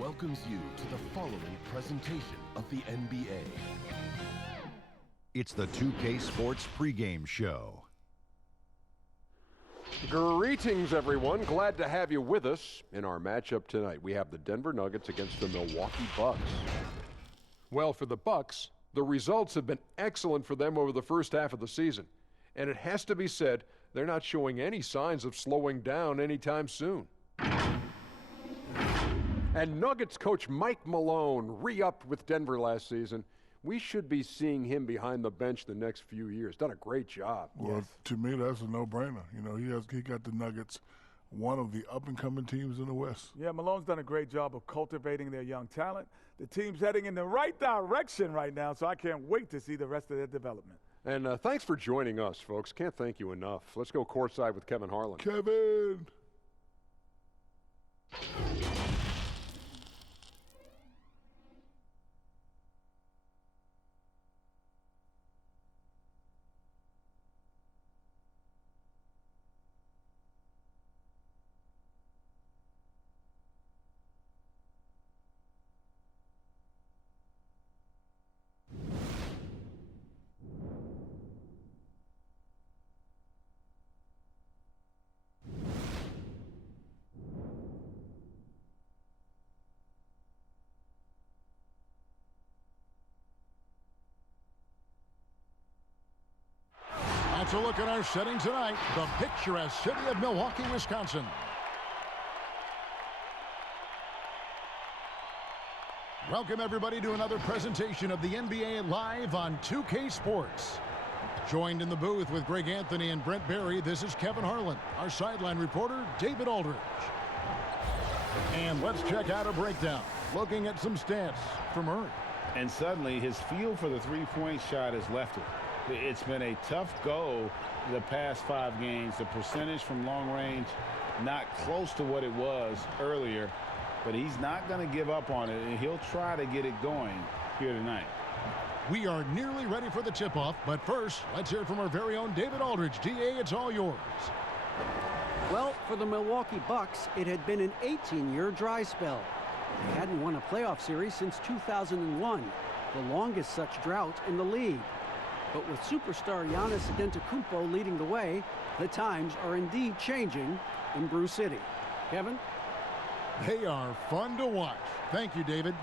welcomes you to the following presentation of the NBA. It's the 2K Sports pregame show. Greetings, everyone. Glad to have you with us in our matchup tonight. We have the Denver Nuggets against the Milwaukee Bucks. Well, for the Bucks, the results have been excellent for them over the first half of the season. And it has to be said, they're not showing any signs of slowing down anytime soon. And Nuggets coach Mike Malone re-upped with Denver last season. We should be seeing him behind the bench the next few years. Done a great job. Well, to me, that's a no-brainer. You know, he got the Nuggets, one of the up-and-coming teams in the West. Yeah, Malone's done a great job of cultivating their young talent. The team's heading in the right direction right now, so I can't wait to see the rest of their development. And thanks for joining us, folks. Can't thank you enough. Let's go courtside with Kevin Harlan. Kevin! That's a look at our setting tonight, the picturesque city of Milwaukee, Wisconsin. Welcome, everybody, to another presentation of the NBA live on 2K Sports. Joined in the booth with Greg Anthony and Brent Barry, this is Kevin Harlan. Our sideline reporter, David Aldridge. And let's check out a breakdown, looking at some stats from Murray. And suddenly, his feel for the three-point shot has left it. It's been a tough go the past 5 games. The percentage from long range, not close to what it was earlier, but he's not going to give up on it, and he'll try to get it going here tonight. We are nearly ready for the tip-off, but first, let's hear from our very own David Aldridge. DA, it's all yours. Well, for the Milwaukee Bucks, it had been an 18-year dry spell. They hadn't won a playoff series since 2001, the longest such drought in the league. But with superstar Giannis Antetokounmpo leading the way, the times are indeed changing in Brew City. Kevin? They are fun to watch. Thank you, David.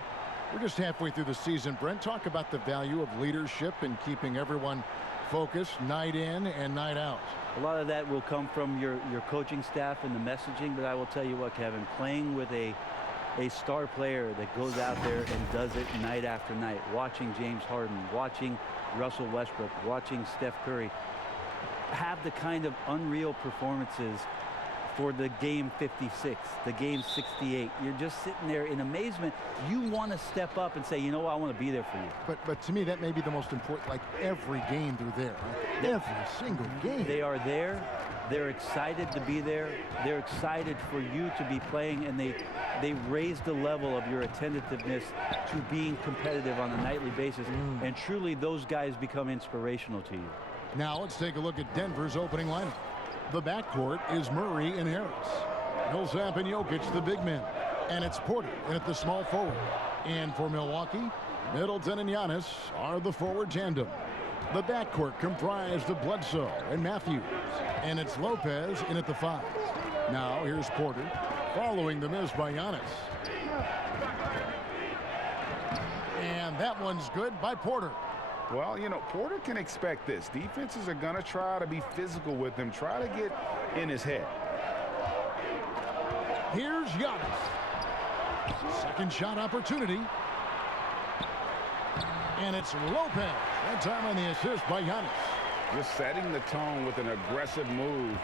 We're just halfway through the season, Brent. Talk about the value of leadership and keeping everyone focused night in and night out. A lot of that will come from your coaching staff and the messaging, but I will tell you what, Kevin, playing with a star player that goes out there and does it night after night, watching James Harden, watching Russell Westbrook, watching Steph Curry have the kind of unreal performances for the game 56, the game 68. You're just sitting there in amazement. You want to step up and say, you know what, I want to be there for you. But to me, that may be the most important, like every game they're there. Right? Every single game. They are there. They're excited to be there. They're excited for you to be playing, and they raise the level of your attentiveness to being competitive on a nightly basis. And truly, those guys become inspirational to you. Now let's take a look at Denver's opening lineup. The backcourt is Murray and Harris. Millsap and Jokic, the big men. And it's Porter in at the small forward. And for Milwaukee, Middleton and Giannis are the forward tandem. The backcourt comprised of Bledsoe and Matthews. And it's Lopez in at the 5. Now here's Porter, following the miss by Giannis. And that one's good by Porter. Well, you know, Porter can expect this. Defenses are going to try to be physical with him, try to get in his head. Here's Giannis. Second shot opportunity. And it's Lopez. That time on the assist by Giannis. Just setting the tone with an aggressive move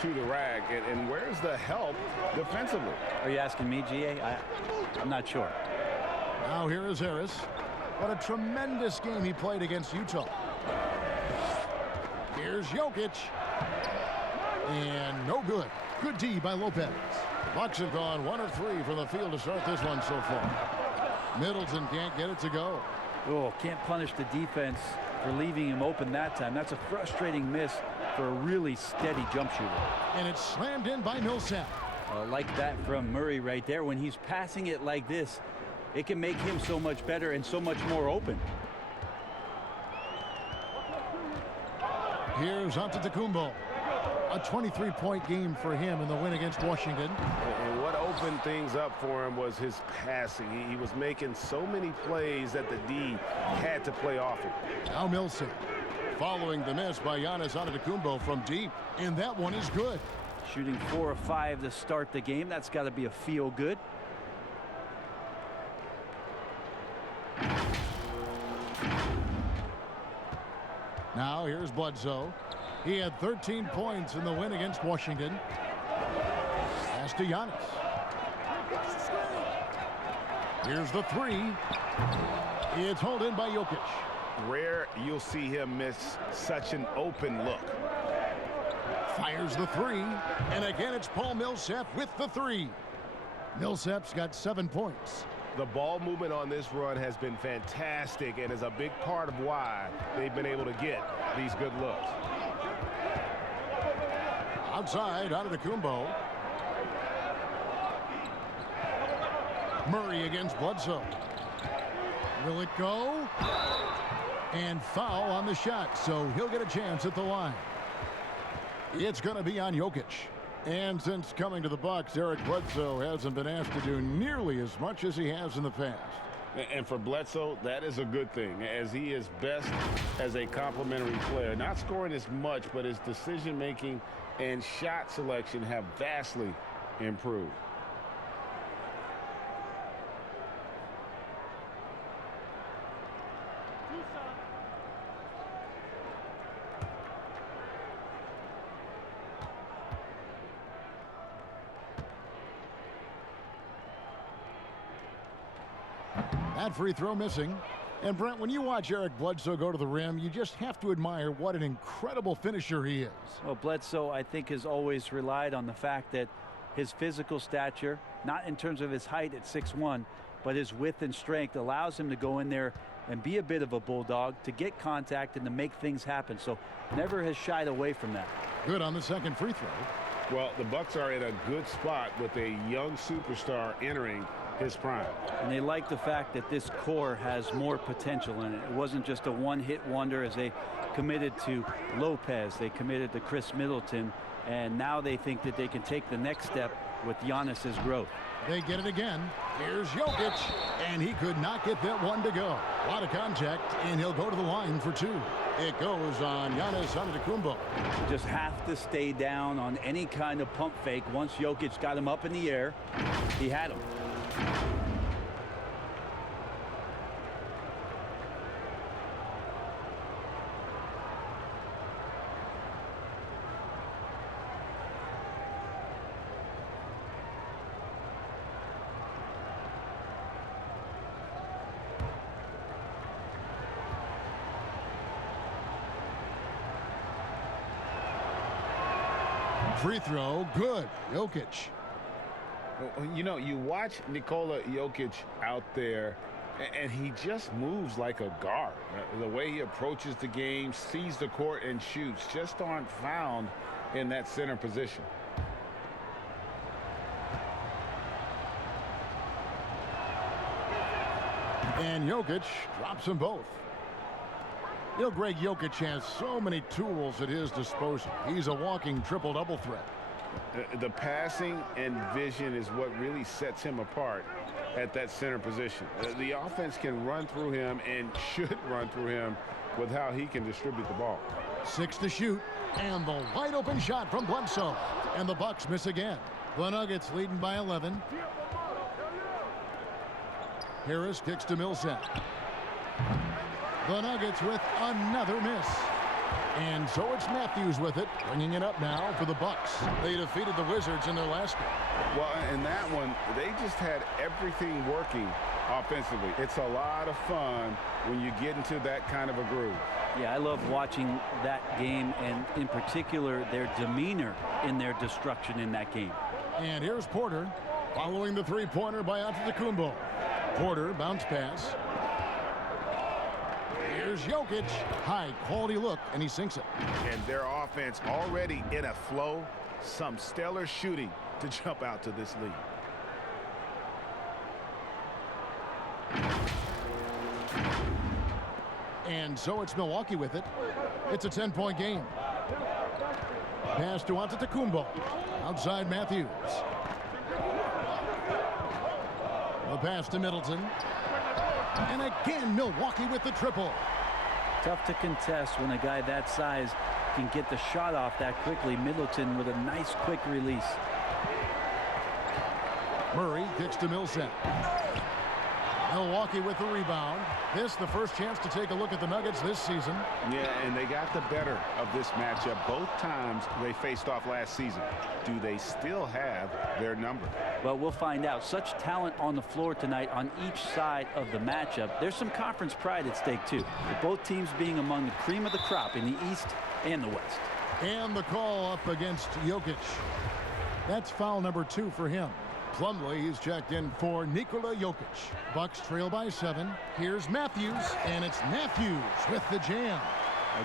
to the rack. And where's the help defensively? Are you asking me, GA? I'm not sure. Now here is Harris. What a tremendous game he played against Utah. Here's Jokic. And no good. Good D by Lopez. Bucks have gone 1 of 3 from the field to start this one so far. Middleton can't get it to go. Oh, can't punish the defense for leaving him open that time. That's a frustrating miss for a really steady jump shooter. And it's slammed in by Millsap. Like that from Murray right there. When he's passing it like this, it can make him so much better and so much more open. Here's Antetokounmpo. A 23-point game for him in the win against Washington. And what opened things up for him was his passing. He was making so many plays that the D had to play off it. Now Millsap, following the miss by Giannis Antetokounmpo from deep, and that one is good. Shooting 4 of 5 to start the game. That's got to be a feel good. Now here's Bledsoe. He had 13 points in the win against Washington. Pass to Giannis. Here's the three. It's hauled in by Jokic. Rare you'll see him miss such an open look. Fires the three. And again, it's Paul Millsap with the three. Millsap's got 7 points. The ball movement on this run has been fantastic and is a big part of why they've been able to get these good looks. Outside, Antetokounmpo. Murray against Bledsoe. Will it go? And foul on the shot, so he'll get a chance at the line. It's going to be on Jokic. And since coming to the Bucks, Eric Bledsoe hasn't been asked to do nearly as much as he has in the past. And for Bledsoe, that is a good thing, as he is best as a complementary player. Not scoring as much, but his decision-making and shot selection have vastly improved. That free throw missing. And Brent, when you watch Eric Bledsoe go to the rim, you just have to admire what an incredible finisher he is. Well, Bledsoe, I think, has always relied on the fact that his physical stature, not in terms of his height at 6'1", but his width and strength allows him to go in there and be a bit of a bulldog, to get contact and to make things happen. So never has shied away from that. Good on the second free throw. Well, the Bucks are in a good spot with a young superstar entering his prime. And they like the fact that this core has more potential in it. It wasn't just a one-hit wonder as they committed to Lopez. They committed to Chris Middleton. And now they think that they can take the next step with Giannis's growth. They get it again. Here's Jokic. And he could not get that one to go. A lot of contact, and he'll go to the line for two. It goes on Giannis Antetokounmpo. Just have to stay down on any kind of pump fake. Once Jokic got him up in the air, he had him. Free throw, good. Jokic. You know, you watch Nikola Jokic out there, and he just moves like a guard. The way he approaches the game, sees the court, and shoots just aren't found in that center position. And Jokic drops them both. You know, Greg, Jokic has so many tools at his disposal. He's a walking triple-double threat. The passing and vision is what really sets him apart at that center position. The offense can run through him and should run through him with how he can distribute the ball. 6 to shoot, and the wide-open shot from Bledsoe. And the Bucks miss again. The Nuggets leading by 11. Harris kicks to Millsap. The Nuggets with another miss. And so it's Matthews with it, bringing it up now for the Bucks. They defeated the Wizards in their last game. Well, in that one, they just had everything working offensively. It's a lot of fun when you get into that kind of a groove. Yeah, I love watching that game, and in particular, their demeanor in their destruction in that game. And here's Porter, following the three-pointer by Antetokounmpo. Porter, bounce pass. Here's Jokic. High quality look, and he sinks it. And their offense already in a flow. Some stellar shooting to jump out to this lead. And so it's Milwaukee with it. It's a 10-point game. Pass to Antetokounmpo. Outside Matthews. The pass to Middleton. And again, Milwaukee with the triple. Tough to contest when a guy that size can get the shot off that quickly. Middleton with a nice quick release. Murray kicks to Millsap. Milwaukee with the rebound. This the first chance to take a look at the Nuggets this season. Yeah, and they got the better of this matchup both times they faced off last season. Do they still have their number? Well, we'll find out. Such talent on the floor tonight on each side of the matchup. There's some conference pride at stake, too. With both teams being among the cream of the crop in the East and the West. And the call up against Jokic. That's foul number 2 for him. Plumlee is checked in for Nikola Jokic. Bucks trail by 7. Here's Matthews, and it's Matthews with the jam.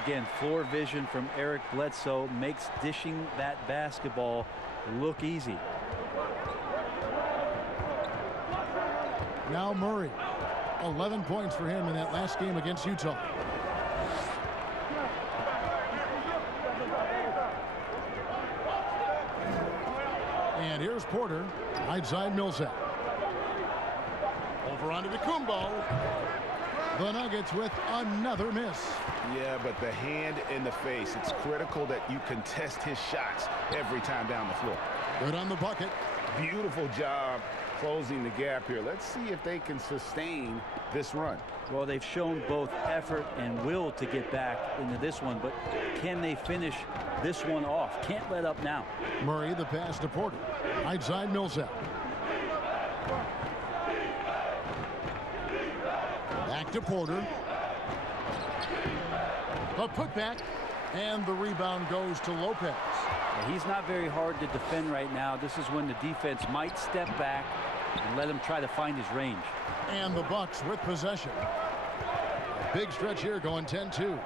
Again, floor vision from Eric Bledsoe makes dishing that basketball look easy. Now Murray. 11 points for him in that last game against Utah. And here's Porter. Outside Millsap. Over onto Kumbo. The Nuggets with another miss. Yeah, but the hand in the face. It's critical that you contest his shots every time down the floor. Good on the bucket. Beautiful job closing the gap here. Let's see if they can sustain this run. Well, they've shown both effort and will to get back into this one, but can they finish this one off? Can't let up now. Murray, the pass to Porter. Outside Millsap. Back to Porter. The putback, and the rebound goes to Lopez. He's not very hard to defend right now. This is when the defense might step back and let him try to find his range. And the Bucks with possession. A big stretch here going 10-2.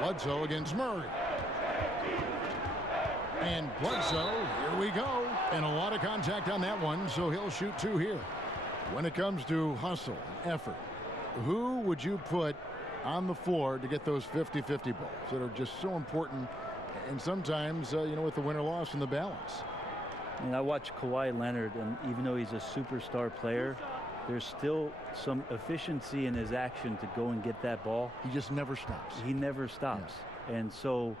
Bledsoe against Murray. And Bledsoe, here we go. And a lot of contact on that one, so he'll shoot 2 here. When it comes to hustle and effort, who would you put on the floor to get those 50-50 balls that are just so important, and sometimes, you know, with the win-or-loss and the balance? And I watch Kawhi Leonard, and even though he's a superstar player, there's still some efficiency in his action to go and get that ball. He just never stops. He never stops. Yeah. And so,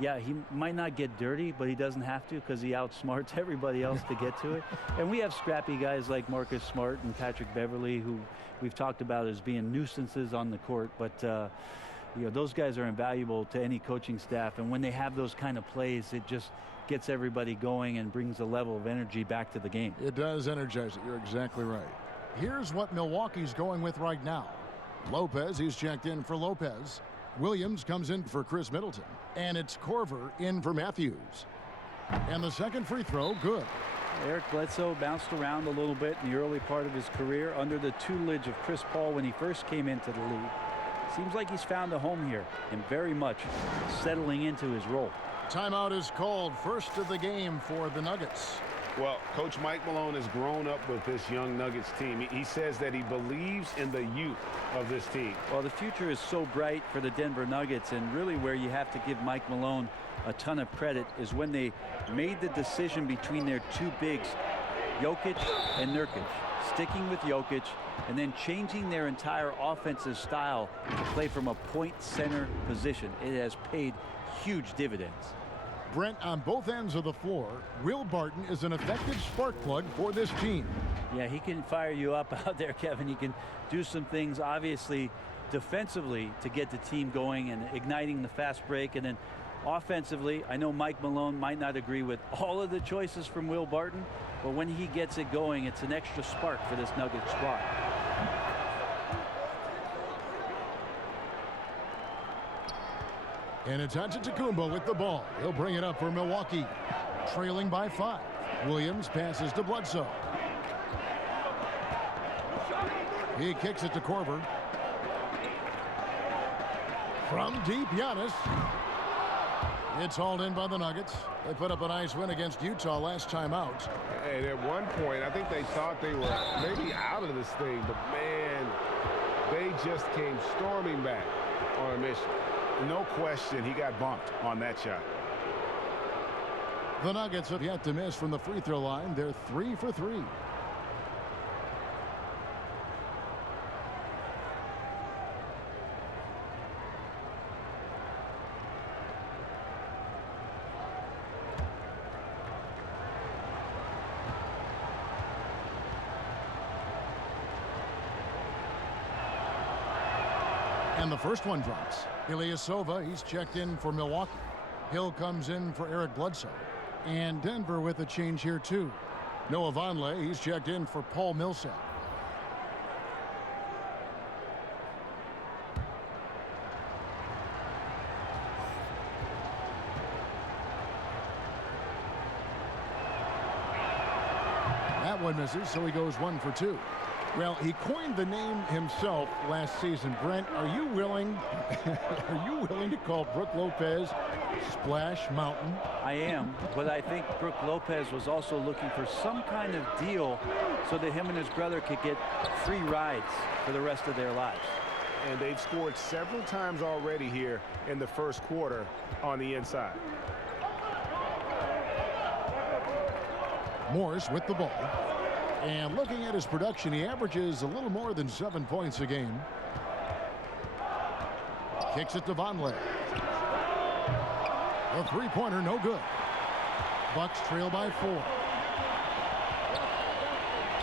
yeah, he might not get dirty, but he doesn't have to because he outsmarts everybody else to get to it. And we have scrappy guys like Marcus Smart and Patrick Beverly, who we've talked about as being nuisances on the court. But, you know, those guys are invaluable to any coaching staff. And when they have those kind of plays, it just gets everybody going and brings a level of energy back to the game. It does energize it. You're exactly right. Here's what Milwaukee's going with right now. Lopez, he's checked in for Lopez. Williams comes in for Chris Middleton. And it's Korver in for Matthews. And the second free throw, good. Eric Bledsoe bounced around a little bit in the early part of his career under the tutelage of Chris Paul when he first came into the league. Seems like he's found a home here and very much settling into his role. Timeout is called. First of the game for the Nuggets. Well, Coach Mike Malone has grown up with this young Nuggets team. He says that he believes in the youth of this team. Well, the future is so bright for the Denver Nuggets, and really where you have to give Mike Malone a ton of credit is when they made the decision between their 2 bigs, Jokic and Nurkic, sticking with Jokic and then changing their entire offensive style to play from a point center position. It has paid huge dividends. Brent, on both ends of the floor, Will Barton is an effective spark plug for this team. Yeah, he can fire you up out there, Kevin. He can do some things, obviously, defensively to get the team going and igniting the fast break. And then offensively, I know Mike Malone might not agree with all of the choices from Will Barton, but when he gets it going, it's an extra spark for this Nuggets squad. And it's Antetokounmpo with the ball. He'll bring it up for Milwaukee. Trailing by 5. Williams passes to Bledsoe. He kicks it to Korver. From deep, Giannis. It's hauled in by the Nuggets. They put up a nice win against Utah last time out. And at one point, I think they thought they were maybe out of this thing, but man, they just came storming back on a mission. No question, he got bumped on that shot. The Nuggets have yet to miss from the free throw line. They're 3 for 3. And the first one drops. Ilyasova, he's checked in for Milwaukee. Hill comes in for Eric Bledsoe. And Denver with a change here, too. Noah Vonleh, he's checked in for Paul Millsap. That one misses, so he goes 1 for 2. Well, he coined the name himself last season. Brent, are you willing to call Brook Lopez Splash Mountain? I am, but I think Brook Lopez was also looking for some kind of deal so that him and his brother could get free rides for the rest of their lives. And they've scored several times already here in the first quarter on the inside. Morris with the ball. And looking at his production, he averages a little more than 7 points a game. Kicks it to Vonleh. A three-pointer, no good. Bucks trail by 4.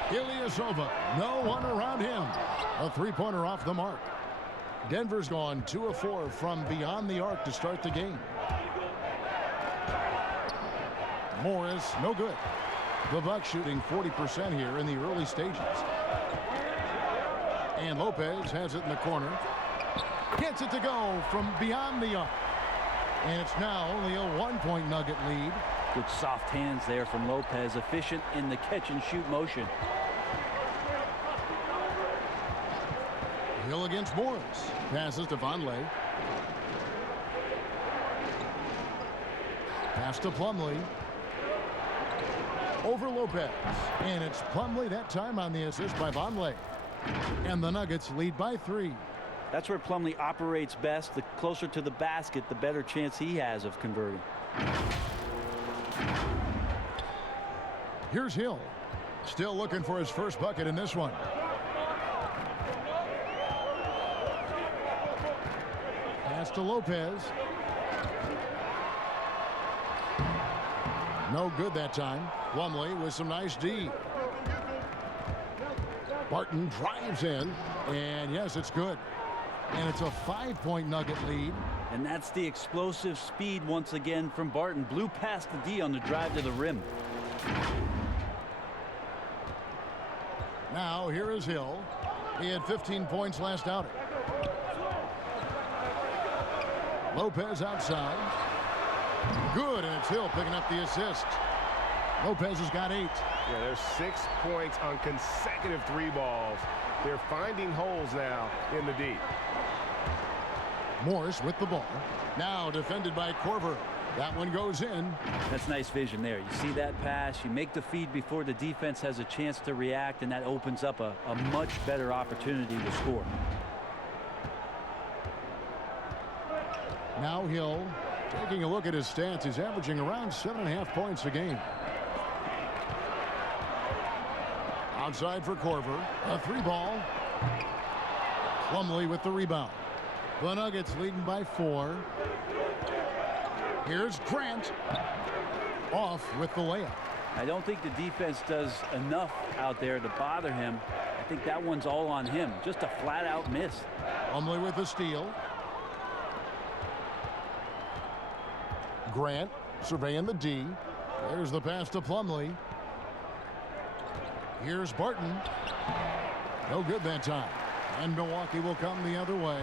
Ilyasova, no one around him. A three-pointer off the mark. Denver's gone 2 of 4 from beyond the arc to start the game. Morris, no good. The Bucks shooting 40% here in the early stages. And Lopez has it in the corner. Gets it to go from beyond the arc. And it's now only a 1-point Nugget lead. Good soft hands there from Lopez, efficient in the catch-and-shoot motion. Hill against Morris. Passes to Vonleh. Pass to Plumlee. Over Lopez. And it's Plumlee that time on the assist by Vonleh. And the Nuggets lead by 3. That's where Plumlee operates best. The closer to the basket, the better chance he has of converting. Here's Hill. Still looking for his first bucket in this one. Pass to Lopez. No good that time. Plumlee with some nice D. Barton drives in, and yes, it's good. And it's a 5-point Nugget lead. And that's the explosive speed once again from Barton. Blew past the D on the drive to the rim. Now here is Hill. He had 15 points last outing. Lopez outside. Good, and it's Hill picking up the assist. Lopez has got 8. Yeah, there's 6 points on consecutive 3 balls. They're finding holes now in the D. Morris with the ball. Now defended by Korver. That one goes in. That's nice vision there. You see that pass, you make the feed before the defense has a chance to react, and that opens up a much better opportunity to score. Now Hill, taking a look at his stats, he's averaging around 7.5 points a game. Outside for Korver. A 3-ball. Plumlee with the rebound. The Nuggets leading by 4. Here's Grant. Off with the layup. I don't think the defense does enough out there to bother him. I think that one's all on him. Just a flat-out miss. Plumlee with the steal. Grant surveying the D. There's the pass to Plumlee. Here's Barton. No good that time. And Milwaukee will come the other way.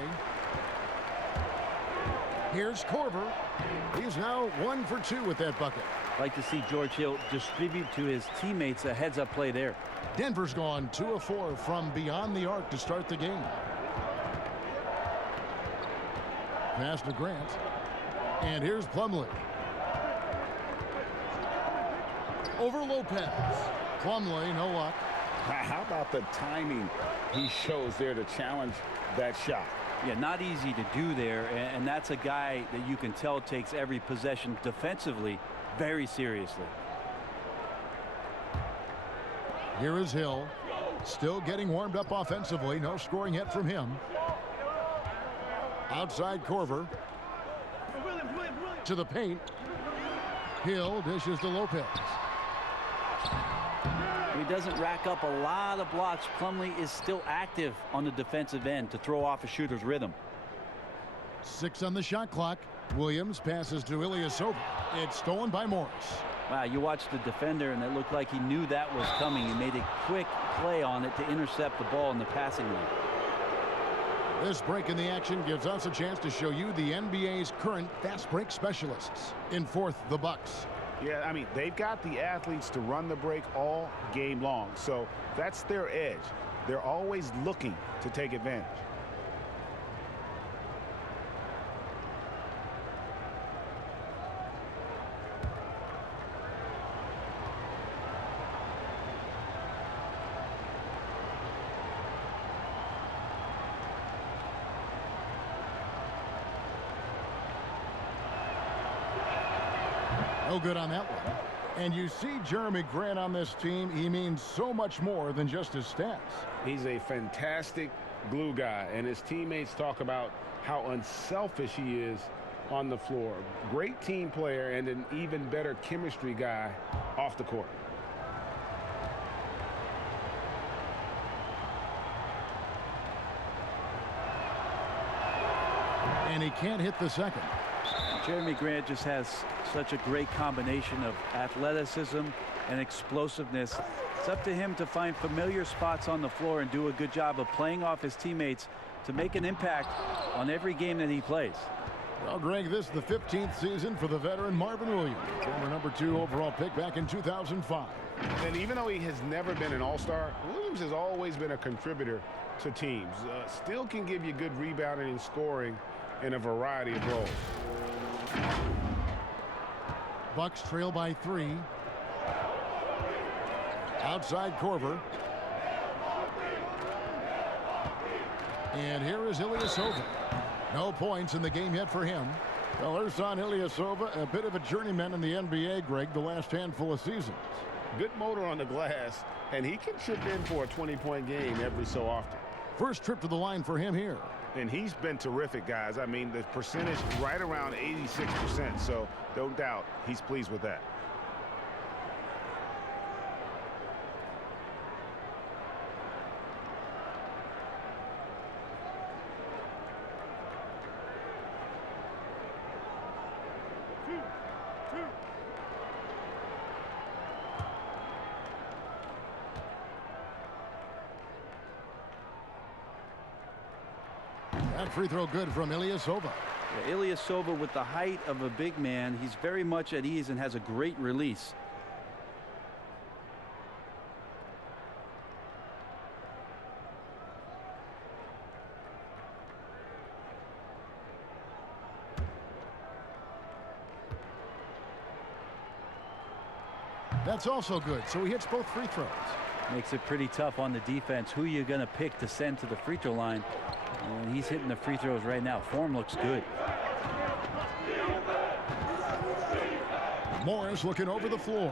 Here's Korver. He's now 1 for 2 with that bucket. Like to see George Hill distribute to his teammates a heads-up play there. Denver's gone 2 of 4 from beyond the arc to start the game. Pass to Grant. And here's Plumlee. Over Lopez. Plumlee, no luck. How about the timing he shows there to challenge that shot? Yeah, not easy to do there, and that's a guy that you can tell takes every possession defensively very seriously. Here is Hill. Still getting warmed up offensively. No scoring yet from him. Outside Corver. To the paint. Hill dishes to Lopez. He doesn't rack up a lot of blocks. Plumlee is still active on the defensive end to throw off a shooter's rhythm. 6 on the shot clock. Williams passes to Ilyasova. It's stolen by Morris. Wow, you watched the defender, and it looked like he knew that was coming. He made a quick play on it to intercept the ball in the passing lane. This break in the action gives us a chance to show you the NBA's current fast break specialists. In fourth, the Bucks. Yeah, I mean, they've got the athletes to run the break all game long. So that's their edge. They're always looking to take advantage. No good on that one. And you see Jeremy Grant on this team. He means so much more than just his stats. He's a fantastic glue guy, and his teammates talk about how unselfish he is on the floor. Great team player and an even better chemistry guy off the court. And he can't hit the second. Jeremy Grant just has such a great combination of athleticism and explosiveness. It's up to him to find familiar spots on the floor and do a good job of playing off his teammates to make an impact on every game that he plays. Well, Greg, this is the 15th season for the veteran Marvin Williams, former #2 overall pick back in 2005. And even though he has never been an all-star, Williams has always been a contributor to teams. Still can give you good rebounding and scoring in a variety of roles. Bucks trail by 3. Outside Corver. And here is Ilyasova. No points in the game yet for him. Well, Ersan Ilyasova, a bit of a journeyman in the NBA, Greg, the last handful of seasons. Good motor on the glass, and he can chip in for a 20-point game every so often. First trip to the line for him here. And he's been terrific, guys. I mean, the percentage right around 86%, so no doubt he's pleased with that. That free throw good from Ilyasova. Yeah, Ilyasova, with the height of a big man, he's very much at ease and has a great release. That's also good, so he hits both free throws. Makes it pretty tough on the defense. Who you're going to pick to send to the free throw line. And he's hitting the free throws right now. Form looks good. Morris looking over the floor.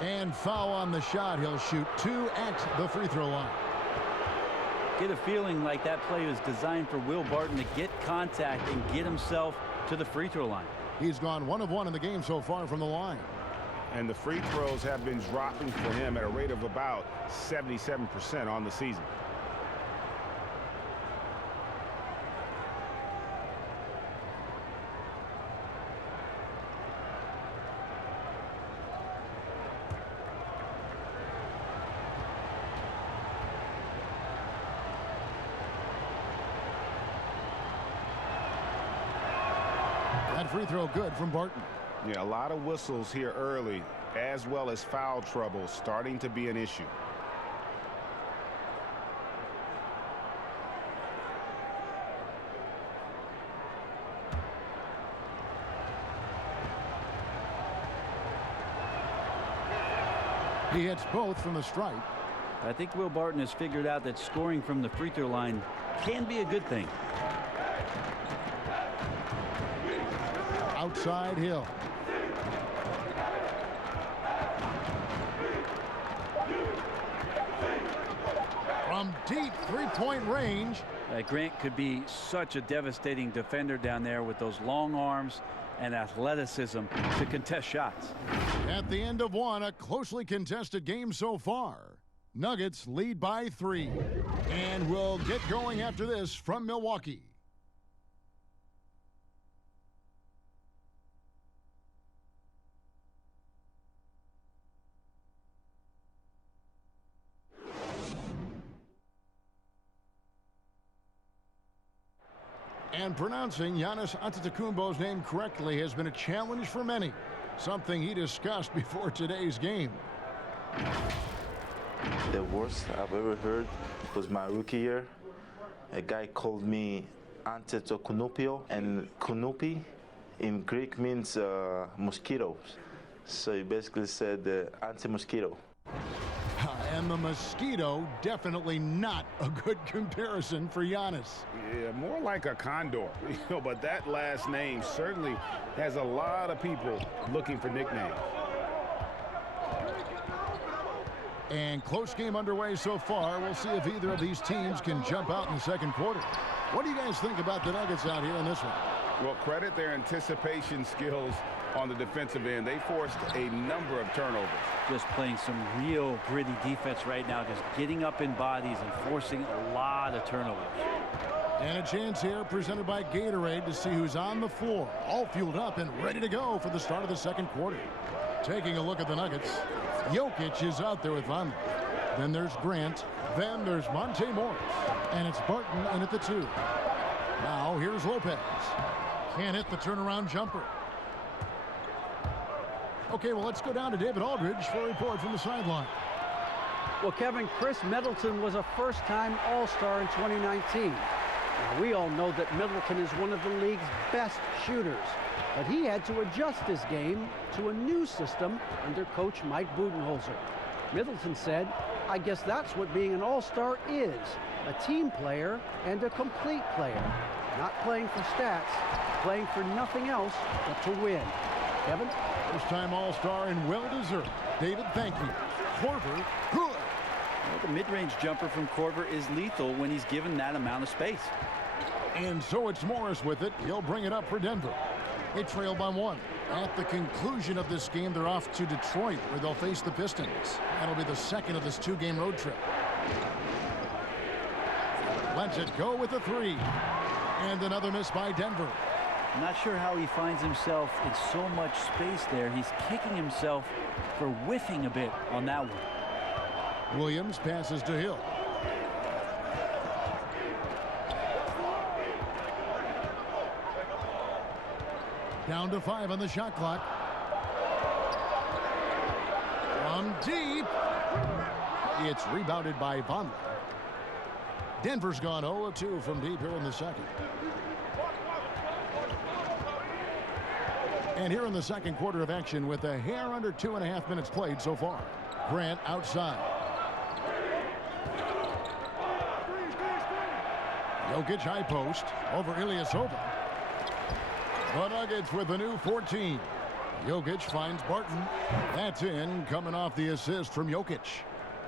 And foul on the shot. He'll shoot 2 at the free throw line. Get a feeling like that play was designed for Will Barton to get contact and get himself to the free throw line. He's gone 1 of 1 in the game so far from the line. And the free throws have been dropping for him at a rate of about 77% on the season. That free throw good from Barton. Yeah, a lot of whistles here early, as well as foul trouble starting to be an issue. He hits both from the stripe. I think Will Barton has figured out that scoring from the free throw line can be a good thing. Outside Hill. From deep three-point range. Grant could be such a devastating defender down there with those long arms and athleticism to contest shots. At the end of one, a closely contested game so far. Nuggets lead by 3. And we'll get going after this from Milwaukee. And pronouncing Giannis Antetokounmpo's name correctly has been a challenge for many, something he discussed before today's game. The worst I've ever heard was my rookie year. A guy called me Antetokounmpo, and Kunupi in Greek means mosquitoes. So he basically said anti-mosquito. And the mosquito, definitely not a good comparison for Giannis. Yeah, more like a condor. But that last name certainly has a lot of people looking for nicknames. And close game underway so far. We'll see if either of these teams can jump out in the second quarter. What do you guys think about the Nuggets out here in this one? Well, credit their anticipation skills on the defensive end. They forced a number of turnovers. Just playing some real gritty defense right now, just getting up in bodies and forcing a lot of turnovers. And a chance here presented by Gatorade to see who's on the floor, all fueled up and ready to go for the start of the second quarter. Taking a look at the Nuggets, Jokic is out there with Van. Then there's Grant. Then there's Monte Morris. And it's Barton in at the 2. Now here's Lopez. Can't hit the turnaround jumper. Okay, well, let's go down to David Aldridge for a report from the sideline. Well, Kevin, Chris Middleton was a first-time All-Star in 2019. Now, we all know that Middleton is one of the league's best shooters, but he had to adjust his game to a new system under coach Mike Budenholzer. Middleton said, "I guess that's what being an All-Star is, a team player and a complete player. Not playing for stats, playing for nothing else but to win." Kevin? First-time All-Star and well-deserved. David, thank you. Korver, good. Well, the mid-range jumper from Korver is lethal when he's given that amount of space. And so it's Morris with it. He'll bring it up for Denver. They trail by 1. At the conclusion of this game, they're off to Detroit, where they'll face the Pistons. That'll be the second of this 2-game road trip. Lets it go with a 3. And another miss by Denver. I'm not sure how he finds himself in so much space there. He's kicking himself for whiffing a bit on that one. Williams passes to Hill. Down to 5 on the shot clock. From deep. It's rebounded by Vonleh. Denver's gone 0-2 from deep here in the second. And here in the second quarter of action with a hair under 2.5 minutes played so far. Grant outside. Jokic high post over Ilyasova. The Nuggets with a new 14. Jokic finds Barton. That's in, coming off the assist from Jokic.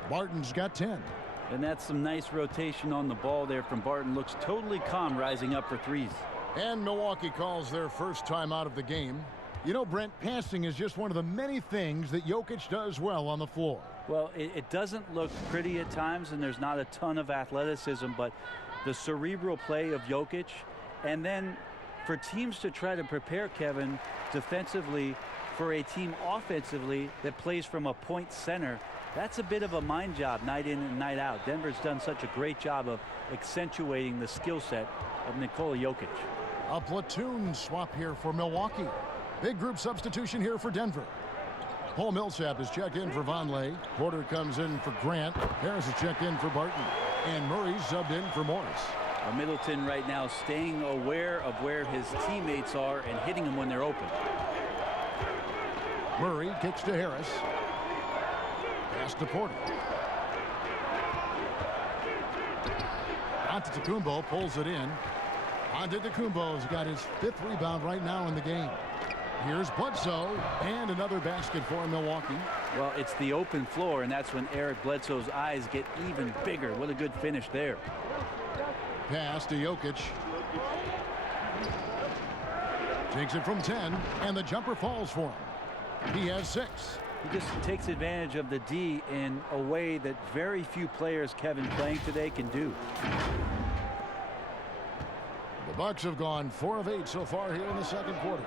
Barton's got 10. And that's some nice rotation on the ball there from Barton. Looks totally calm rising up for threes. And Milwaukee calls their first time out of the game. You know, Brent, passing is just one of the many things that Jokic does well on the floor. Well, it doesn't look pretty at times, and there's not a ton of athleticism, but the cerebral play of Jokic, and then for teams to try to prepare, Kevin, defensively for a team offensively that plays from a point center, that's a bit of a mind job night in and night out. Denver's done such a great job of accentuating the skill set of Nikola Jokic. A platoon swap here for Milwaukee. Big group substitution here for Denver. Paul Millsap is checked in for Vonleh. Porter comes in for Grant. Harris is checked in for Barton. And Murray's subbed in for Morris. Middleton right now staying aware of where his teammates are and hitting them when they're open. Murray kicks to Harris. Pass to Porter. Antetokounmpo pulls it in. Antetokounmpo's got his 5th rebound right now in the game. Here's Bledsoe, and another basket for Milwaukee. Well, it's the open floor, and that's when Eric Bledsoe's eyes get even bigger. What a good finish there. Pass to Jokic. Takes it from 10, and the jumper falls for him. He has 6. He just takes advantage of the D in a way that very few players, Kevin, playing today can do. The Bucks have gone 4 of 8 so far here in the second quarter.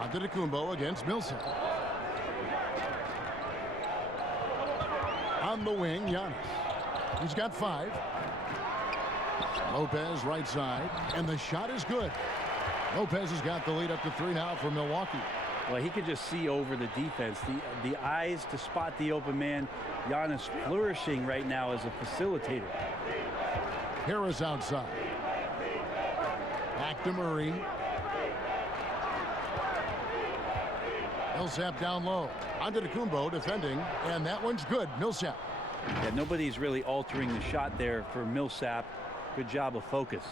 Antetokounmpo against Millsap. On the wing, Giannis. He's got 5. Lopez right side, and the shot is good. Lopez has got the lead up to 3 now for Milwaukee. Well, he can just see over the defense. The eyes to spot the open man. Giannis flourishing right now as a facilitator. Harris outside. Back to Murray. Millsap down low. Antetokounmpo defending, and that one's good. Millsap. Yeah, nobody's really altering the shot there for Millsap. Good job of focus.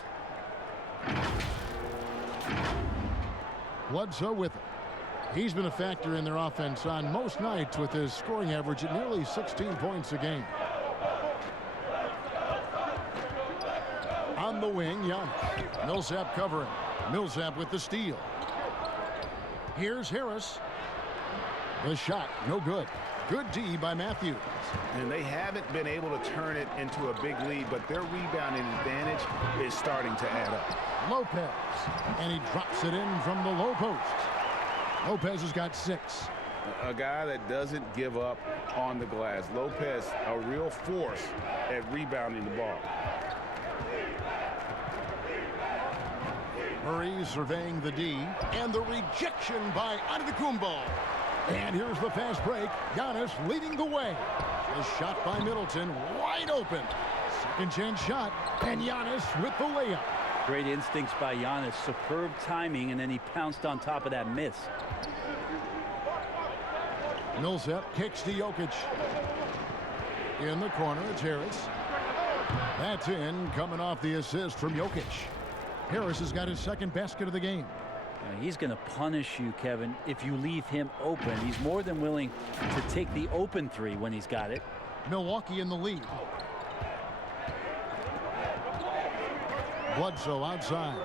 Bledsoe with it. He's been a factor in their offense on most nights with his scoring average at nearly 16 points a game. On the wing, Giannis. Millsap covering. Millsap with the steal. Here's Harris. The shot, no good. Good D by Matthews. And they haven't been able to turn it into a big lead, but their rebounding advantage is starting to add up. Lopez, and he drops it in from the low post. Lopez has got 6. A guy that doesn't give up on the glass. Lopez, a real force at rebounding the ball. Murray surveying the D, and the rejection by Antetokounmpo. And here's the fast break. Giannis leading the way. The shot by Middleton, wide open. Second chance shot, and Giannis with the layup. Great instincts by Giannis. Superb timing, and then he pounced on top of that miss. Millsap kicks to Jokic. In the corner, it's Harris. That's in, coming off the assist from Jokic. Harris has got his 2nd basket of the game. He's going to punish you, Kevin, if you leave him open. He's more than willing to take the open 3 when he's got it. Milwaukee in the lead. Bledsoe outside.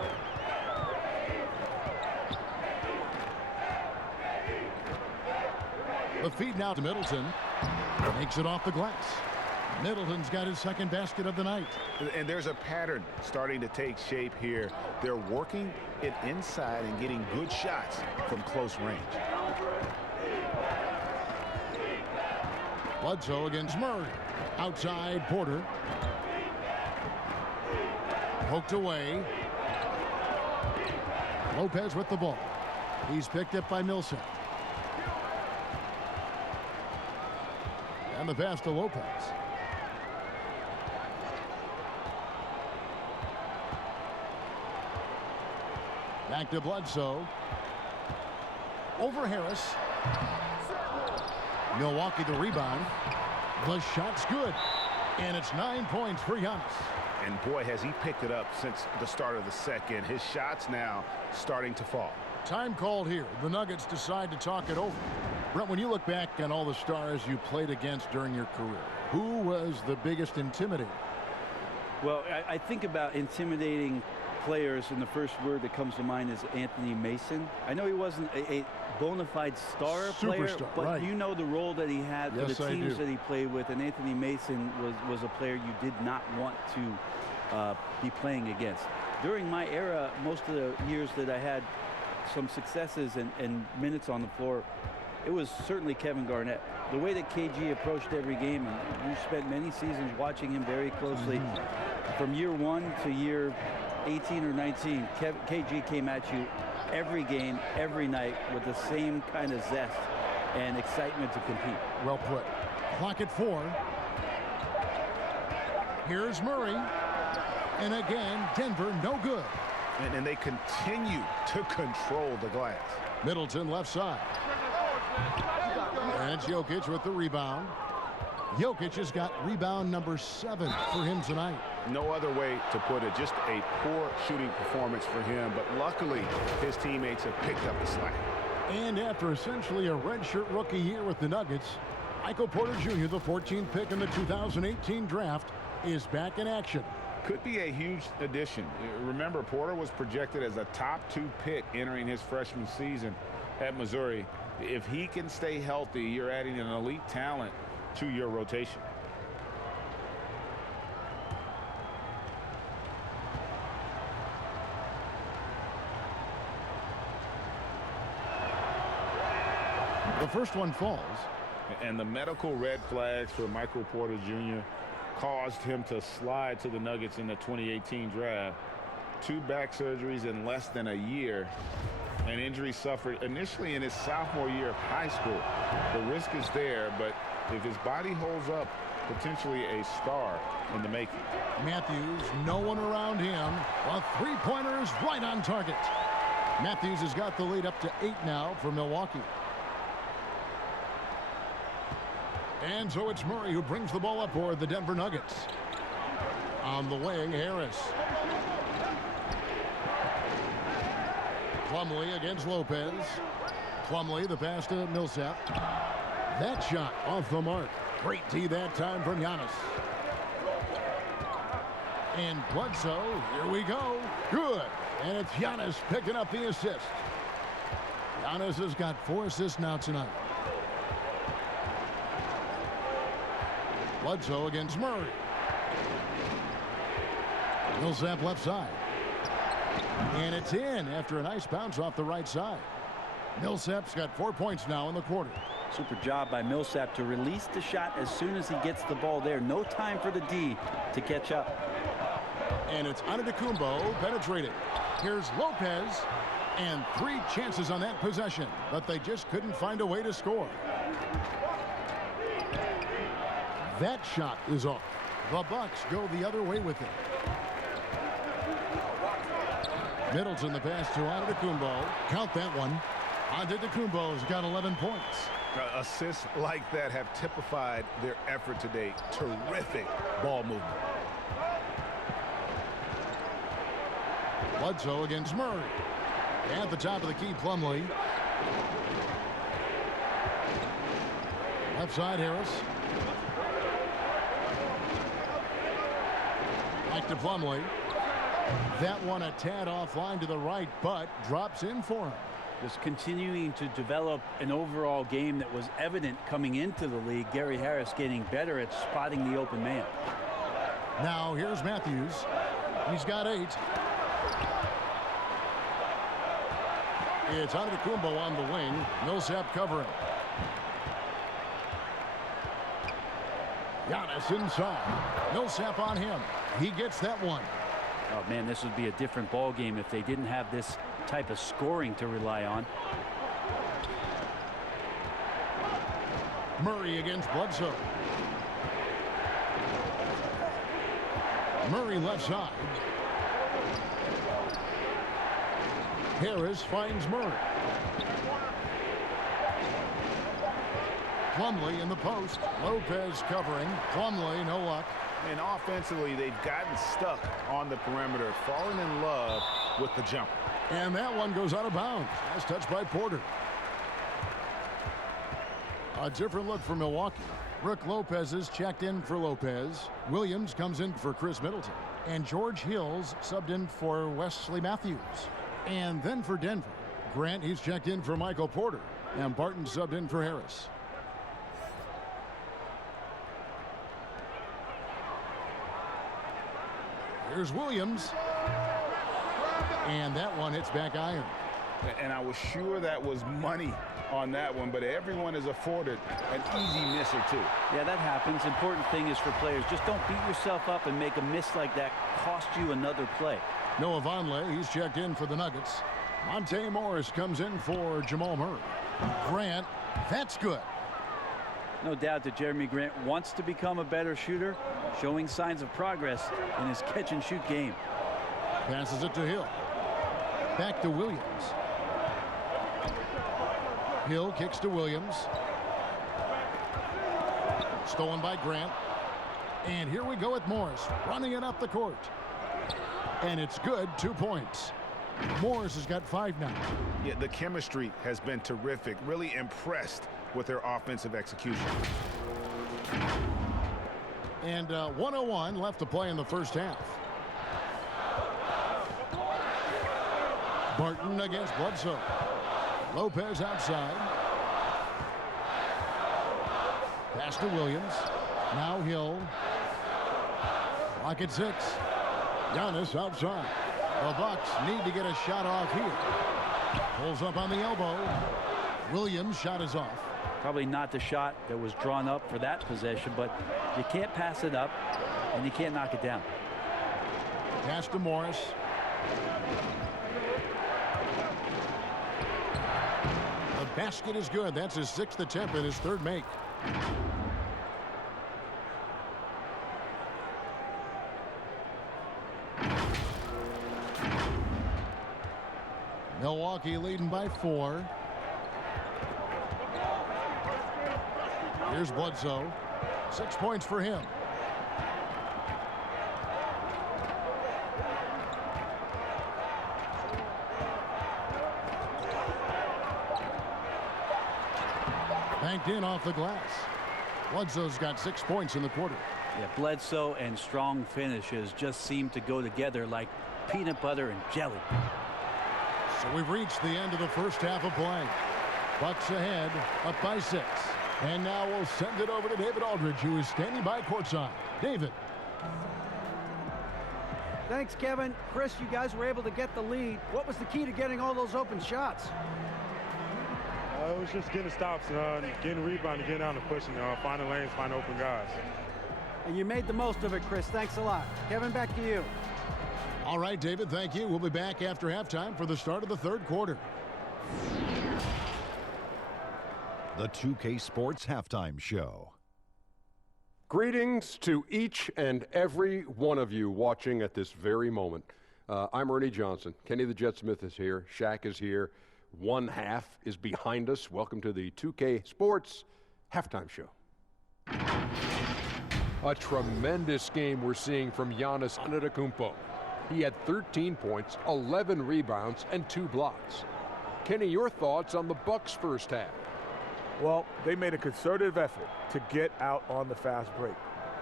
The feed now to Middleton. Makes it off the glass. Middleton's got his 2nd basket of the night. And there's a pattern starting to take shape here. They're working it inside and getting good shots from close range. Bledsoe against Murray. Outside, Porter. Poked away. Lopez with the ball. He's picked up by Millsap. And the pass to Lopez. Back to Bledsoe. Over Harris. Milwaukee the rebound. The shot's good. And it's 9 points for Giannis. And boy, has he picked it up since the start of the second. His shots now starting to fall. Time called here. The Nuggets decide to talk it over. Brent, when you look back on all the stars you played against during your career, who was the biggest intimidator? Well, I think about intimidating players, and the first word that comes to mind is Anthony Mason. I know he wasn't a bona fide star player, but right. You know the role that he had for Yes, the I teams do. that he played with, and Anthony Mason was a player you did not want to be playing against. During my era, most of the years that I had some successes and minutes on the floor, it was certainly Kevin Garnett. The way that KG approached every game, and you spent many seasons watching him very closely. From year 1 to year 18 or 19, KG came at you every game, every night with the same kind of zest and excitement to compete. Well put. Clock at 4. Here's Murray. And again, Denver no good. And they continue to control the glass. Middleton left side. And it's Jokic with the rebound. Jokic has got rebound number 7 for him tonight. No other way to put it. Just a poor shooting performance for him. But luckily, his teammates have picked up the slack. And after essentially a redshirt rookie year with the Nuggets, Michael Porter Jr., the 14th pick in the 2018 draft, is back in action. Could be a huge addition. Remember, Porter was projected as a top 2 pick entering his freshman season at Missouri. If he can stay healthy, you're adding an elite talent to your rotation. The first one falls. And the medical red flags for Michael Porter Jr. caused him to slide to the Nuggets in the 2018 draft. 2 back surgeries in less than a year. An injury suffered initially in his sophomore year of high school. The risk is there, but if his body holds up, potentially a star in the making. Matthews, no one around him. A three-pointer is right on target. Matthews has got the lead up to 8 now for Milwaukee. And so it's Murray who brings the ball up for the Denver Nuggets. On the wing, Harris. Plumlee against Lopez. Plumlee, the pass to Millsap. That shot off the mark. Great D that time from Giannis. And Bledsoe, here we go. Good. And it's Giannis picking up the assist. Giannis has got 4 assists now tonight. Bledsoe against Murray. Millsap left side. And it's in after a nice bounce off the right side. Millsap's got 4 points now in the quarter. Super job by Millsap to release the shot as soon as he gets the ball there. No time for the D to catch up. And it's Antetokounmpo penetrating. Here's Lopez. And 3 chances on that possession, but they just couldn't find a way to score. That shot is off. The Bucks go the other way with it. Middleton the pass to Antetokounmpo. Count that one. Antetokounmpo's got 11 points. Assists like that have typified their effort today. Terrific ball movement. Bledsoe against Murray. At the top of the key, Plumlee. Left side, Harris. Back to Plumlee. That one a tad offline to the right, but drops in for him. Just continuing to develop an overall game that was evident coming into the league. Gary Harris getting better at spotting the open man. Now here's Matthews. He's got 8. It's Antetokounmpo on the wing. Millsap covering. Giannis inside. Millsap on him. He gets that one. Oh, man, this would be a different ball game if they didn't have this type of scoring to rely on. Murray against Bledsoe. Murray left side. Harris finds Murray. Plumlee in the post. Lopez covering. Plumlee, no luck. And offensively, they've gotten stuck on the perimeter, falling in love with the jumper. And that one goes out of bounds. That's touched by Porter. A different look for Milwaukee. Brook Lopez is checked in for Lopez. Williams comes in for Chris Middleton. And George Hills subbed in for Wesley Matthews. And then for Denver, Grant, he's checked in for Michael Porter. And Barton subbed in for Harris. Here's Williams. And that one hits back iron. And I was sure that was money on that one, but everyone is afforded an easy miss or two. Yeah, that happens. Important thing is for players, just don't beat yourself up and make a miss like that cost you another play. Noah Vonleh, he's checked in for the Nuggets. Monte Morris comes in for Jamal Murray. Grant, that's good. No doubt that Jeremy Grant wants to become a better shooter, showing signs of progress in his catch-and-shoot game. Passes it to Hill. Back to Williams. Hill kicks to Williams. Stolen by Grant. And here we go with Morris running it up the court. And it's good, 2 points. Morris has got 5 now. Yeah, the chemistry has been terrific. Really impressed with their offensive execution. And 1:01 left to play in the first half. Barton against Bledsoe. Lopez outside. Pass to Williams. Now Hill. Clock at 6. Giannis outside. The Bucks need to get a shot off here. Pulls up on the elbow. Williams' shot is off. Probably not the shot that was drawn up for that possession, but you can't pass it up and you can't knock it down. Pass to Morris. The basket is good. That's his 6th attempt and his 3rd make. Milwaukee leading by 4. Here's Bledsoe. 6 points for him. Banked in off the glass. Bledsoe's got 6 points in the quarter. Yeah, Bledsoe and strong finishes just seem to go together like peanut butter and jelly. So we've reached the end of the first half of play. Bucks ahead, up by 6. And now we'll send it over to David Aldridge, who is standing by courtside. David. Thanks, Kevin. Chris, you guys were able to get the lead. What was the key to getting all those open shots? It was just getting stops, getting rebounding, getting out and pushing, finding lanes, finding open guys. And you made the most of it, Chris. Thanks a lot. Kevin, back to you. All right, David, thank you. We'll be back after halftime for the start of the 3rd quarter. The 2K Sports Halftime Show. Greetings to each and every one of you watching at this very moment. I'm Ernie Johnson. Kenny the Jet Smith is here. Shaq is here. 1 half is behind us. Welcome to the 2K Sports Halftime Show. A tremendous game we're seeing from Giannis Antetokounmpo. He had 13 points, 11 rebounds, and 2 blocks. Kenny, your thoughts on the Bucks' first half? Well, they made a concerted effort to get out on the fast break.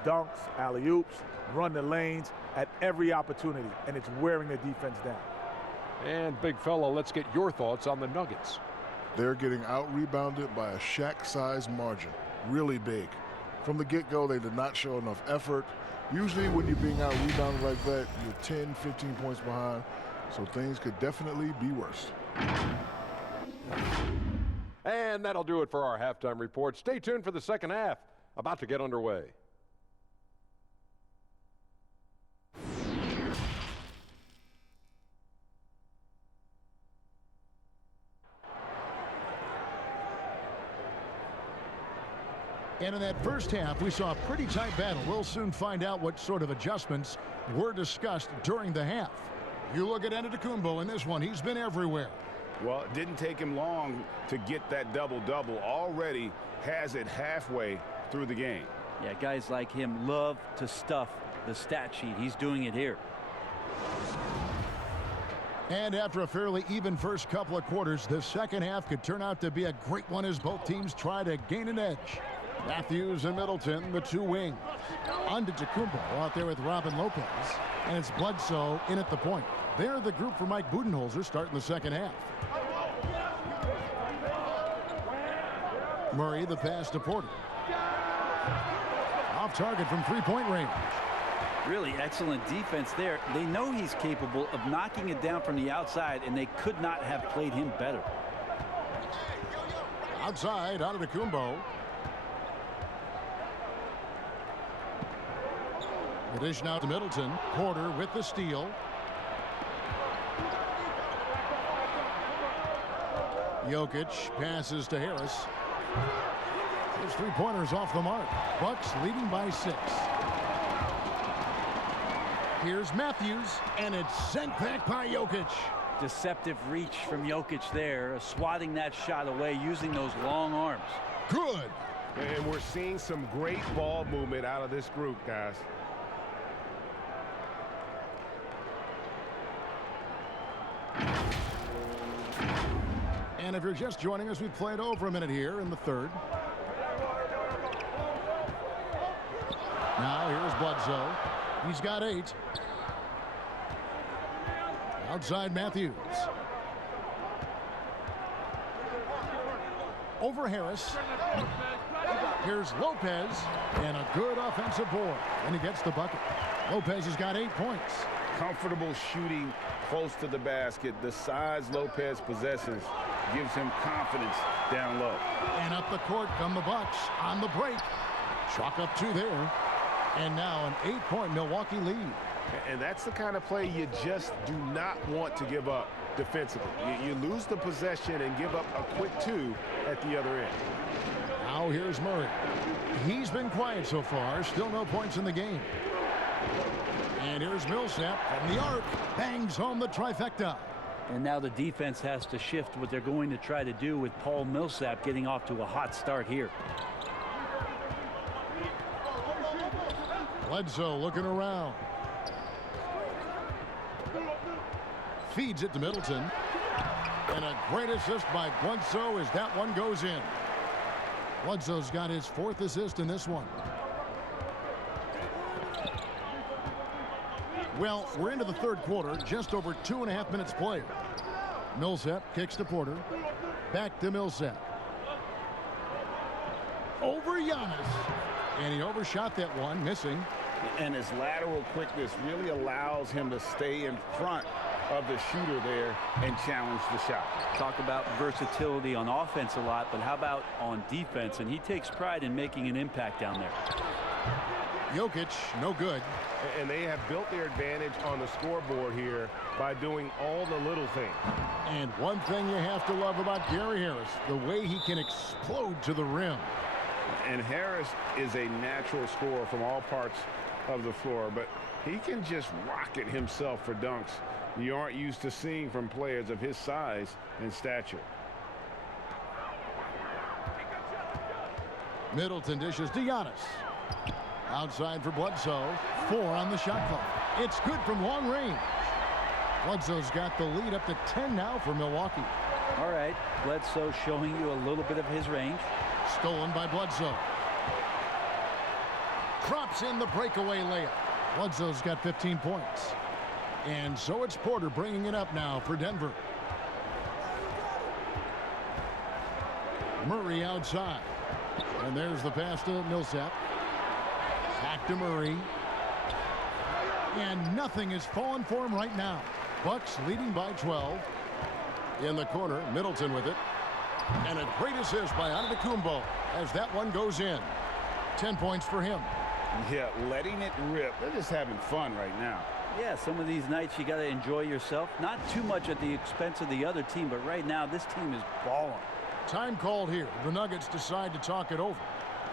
Dunks, alley-oops, run the lanes at every opportunity, and it's wearing the defense down. And big fella, let's get your thoughts on the Nuggets. They're getting out-rebounded by a Shaq-sized margin. Really big. From the get-go, they did not show enough effort. Usually when you're being out-rebounded like that, you're 10, 15 points behind, so things could definitely be worse. And that'll do it for our halftime report. Stay tuned for the second half, about to get underway. And in that first half, we saw a pretty tight battle. We'll soon find out what sort of adjustments were discussed during the half. You look at Antetokounmpo in this one. He's been everywhere. Well, it didn't take him long to get that double-double. Already has it halfway through the game. Yeah, guys like him love to stuff the stat sheet. He's doing it here. And after a fairly even first couple of quarters, the second half could turn out to be a great one as both teams try to gain an edge. Matthews and Middleton, the 2 wings. Antetokounmpo out there with Robin Lopez. And it's Bledsoe in at the point. They're the group for Mike Budenholzer starting the second half. Murray, the pass to Porter. Off target from 3-point range. Really excellent defense there. They know he's capable of knocking it down from the outside, and they could not have played him better. Outside, Antetokounmpo. The dish now to Middleton. Porter with the steal. Jokic passes to Harris. His 3-pointers off the mark. Bucks leading by 6. Here's Matthews, and it's sent back by Jokic. deceptive reach from Jokic there, swatting that shot away using those long arms. Good. And we're seeing some great ball movement out of this group, guys. And if you're just joining us, we've played over a minute here in the third. Now here's Bledsoe. He's got 8. Outside Matthews. Over Harris. Here's Lopez. And a good offensive board. And he gets the bucket. Lopez has got 8 points. Comfortable shooting close to the basket. The size Lopez possesses gives him confidence down low. And up the court come the Bucks on the break. Chalk up 2 there. And now an 8-point Milwaukee lead. And that's the kind of play you just do not want to give up defensively. You lose the possession and give up a quick 2 at the other end. Now here's Murray. He's been quiet so far. Still no points in the game. And here's Millsap from the arc. Bangs home the trifecta. And now the defense has to shift what they're going to try to do with Paul Millsap getting off to a hot start here. Bledsoe looking around. Feeds it to Middleton. And a great assist by Bledsoe as that one goes in. Bledsoe's got his 4th assist in this one. Well, we're into the third quarter, just over 2.5 minutes played. Millsap kicks to Porter. Back to Millsap. Over Giannis. And he overshot that one, missing. And his lateral quickness really allows him to stay in front of the shooter there and challenge the shot. Talk about versatility on offense a lot, but how about on defense? And he takes pride in making an impact down there. Jokic, no good. And they have built their advantage on the scoreboard here by doing all the little things. And one thing you have to love about Gary Harris, the way he can explode to the rim. And Harris is a natural scorer from all parts of the floor, but he can just rocket himself for dunks you aren't used to seeing from players of his size and stature. Middleton dishes to Giannis. Outside for Bledsoe. 4 on the shot clock. It's good from long range. Bledsoe's got the lead up to 10 now for Milwaukee. All right, Bledsoe showing you a little bit of his range. Stolen by Bledsoe. Drops in the breakaway layup. Bledsoe's got 15 points. And so it's Porter bringing it up now for Denver. Murray outside. And there's the pass to Millsap. Back to Murray. And nothing is falling for him right now. Bucks leading by 12. In the corner, Middleton with it. And a great assist by Antetokounmpo as that one goes in. 10 points for him. Yeah, letting it rip. They're just having fun right now. Yeah, some of these nights you got to enjoy yourself. Not too much at the expense of the other team, but right now this team is balling. Time called here. The Nuggets decide to talk it over.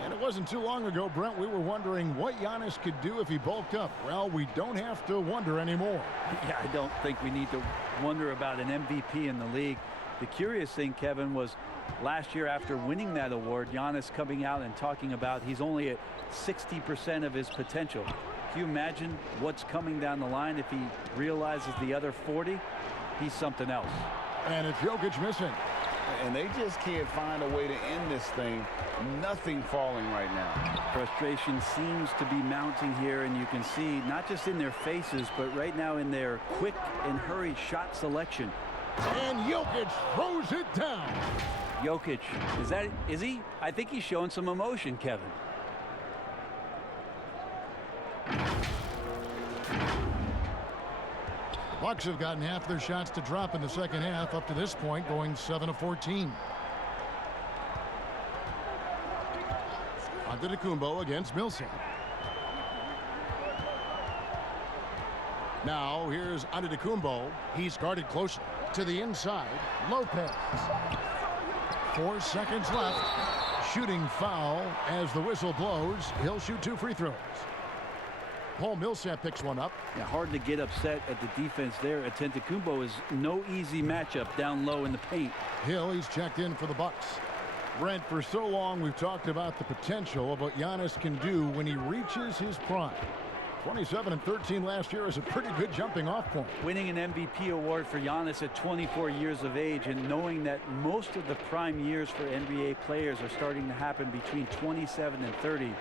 And it wasn't too long ago, Brent, we were wondering what Giannis could do if he bulked up. Well, we don't have to wonder anymore. Yeah, I don't think we need to wonder about an MVP in the league. The curious thing, Kevin, was last year after winning that award, Giannis coming out and talking about he's only at 60% of his potential. Can you imagine what's coming down the line if he realizes the other 40? He's something else. And it's Jokic missing. And they just can't find a way to end this thing. Nothing falling right now. Frustration seems to be mounting here, and you can see not just in their faces, but right now in their quick and hurried shot selection. And Jokic throws it down. Jokic, is he? I think he's showing some emotion, Kevin. Bucks have gotten half their shots to drop in the second half up to this point, going 7 of 14. Antetokounmpo against Millsap. Now here's Antetokounmpo. He's guarded closely to the inside. Lopez. 4 seconds left. Shooting foul as the whistle blows. He'll shoot 2 free throws. Paul Millsap picks one up. Yeah, hard to get upset at the defense there. Antetokounmpo is no easy matchup down low in the paint. Hill, he's checked in for the Bucks. Brent, for so long we've talked about the potential of what Giannis can do when he reaches his prime. 27 and 13 last year is a pretty good jumping off point. Winning an MVP award for Giannis at 24 years of age, and knowing that most of the prime years for NBA players are starting to happen between 27 and 30.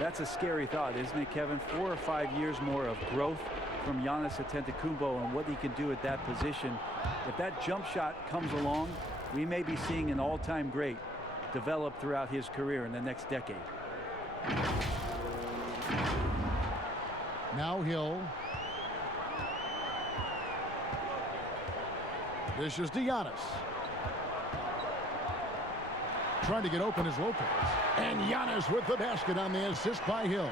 That's a scary thought, isn't it, Kevin? 4 or 5 years more of growth from Giannis Antetokounmpo and what he can do at that position. If that jump shot comes along, we may be seeing an all-time great develop throughout his career in the next decade. Now Hill. This is Giannis. Trying to get open is Lopez. And Giannis with the basket on the assist by Hill.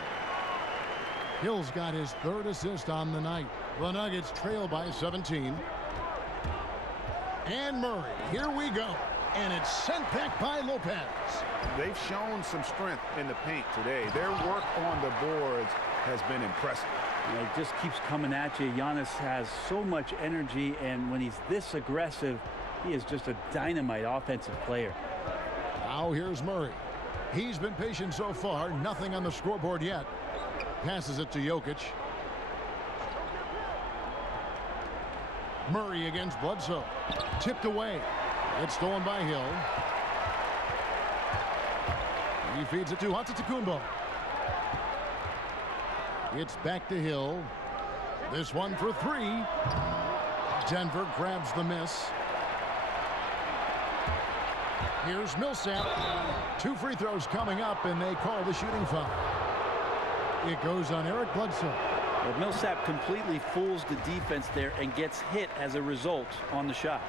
Hill's got his 3rd assist on the night. The Nuggets trail by 17. And Murray, here we go. And it's sent back by Lopez. They've shown some strength in the paint today. Their work on the boards has been impressive. It just keeps coming at you. Giannis has so much energy, and when he's this aggressive, he is just a dynamite offensive player. Now here's Murray. He's been patient so far. Nothing on the scoreboard yet. Passes it to Jokic. Murray against Bledsoe. Tipped away. It's stolen by Hill. He feeds it to Antetokounmpo. It's back to Hill. This one for 3. Denver grabs the miss. Here's Millsap. 2 free throws coming up, and they call the shooting foul. It goes on Eric Bledsoe. Well, Millsap completely fools the defense there and gets hit as a result on the shot.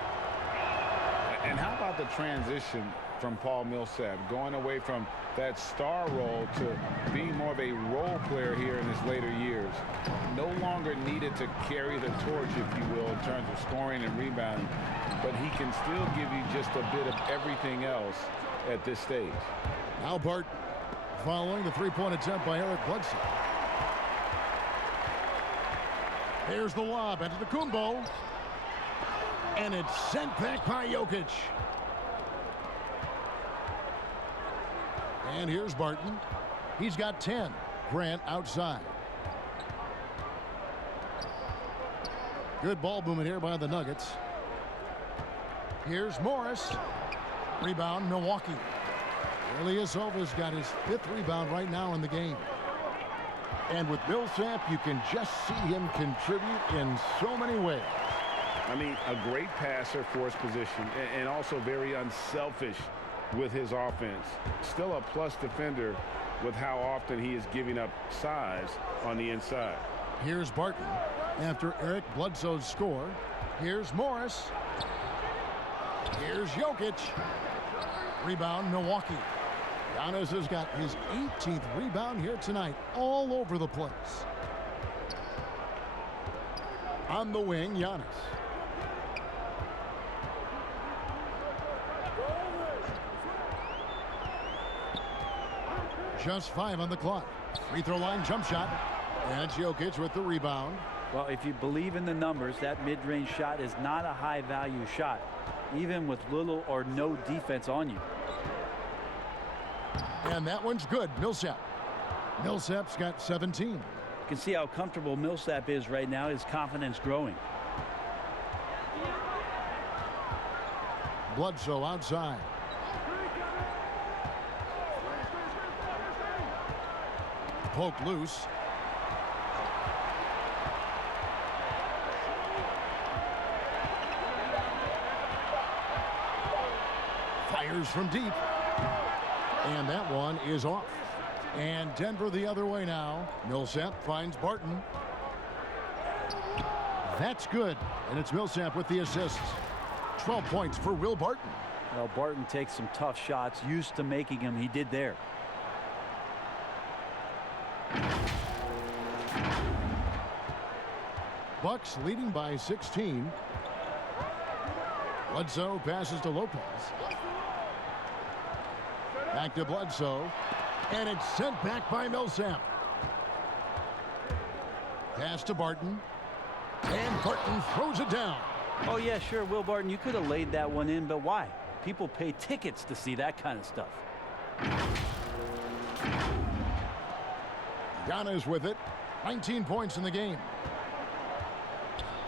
And how about the transition from Paul Millsap, going away from that star role to being more of a role player here in his later years? No longer needed to carry the torch, if you will, in terms of scoring and rebounding, but he can still give you just a bit of everything else at this stage. Now Bart following the 3-point attempt by Eric Bledsoe. Here's the lob into the Antetokounmpo. And it's sent back by Jokic. And here's Barton. He's got 10. Grant outside. Good ball movement here by the Nuggets. Here's Morris. Rebound, Milwaukee. Ilyasova's got his 5th rebound right now in the game. And with Millsap, you can just see him contribute in so many ways. I mean, a great passer for his position, and also very unselfish with his offense. Still a plus defender with how often he is giving up size on the inside. Here's Barton after Eric Bledsoe's score. Here's Morris. Here's Jokic. Rebound, Milwaukee. Giannis has got his 18th rebound here tonight, all over the place. On the wing, Giannis. Just 5 on the clock. Free throw line jump shot. And it's Jokic with the rebound. Well, if you believe in the numbers, that mid-range shot is not a high-value shot, even with little or no defense on you. And that one's good. Millsap. Millsap's got 17. You can see how comfortable Millsap is right now. His confidence growing. Bledsoe outside. Poked loose. Fires from deep. And that one is off. And Denver the other way now. Millsap finds Barton. That's good. And it's Millsap with the assists. 12 points for Will Barton. Well, Barton takes some tough shots. Used to making them. He did there. Bucks leading by 16. Bledsoe passes to Lopez. Back to Bledsoe. And it's sent back by Millsap. Pass to Barton. And Barton throws it down. Oh, yeah, sure, Will Barton, you could have laid that one in, but why? People pay tickets to see that kind of stuff. Giannis with it. 19 points in the game.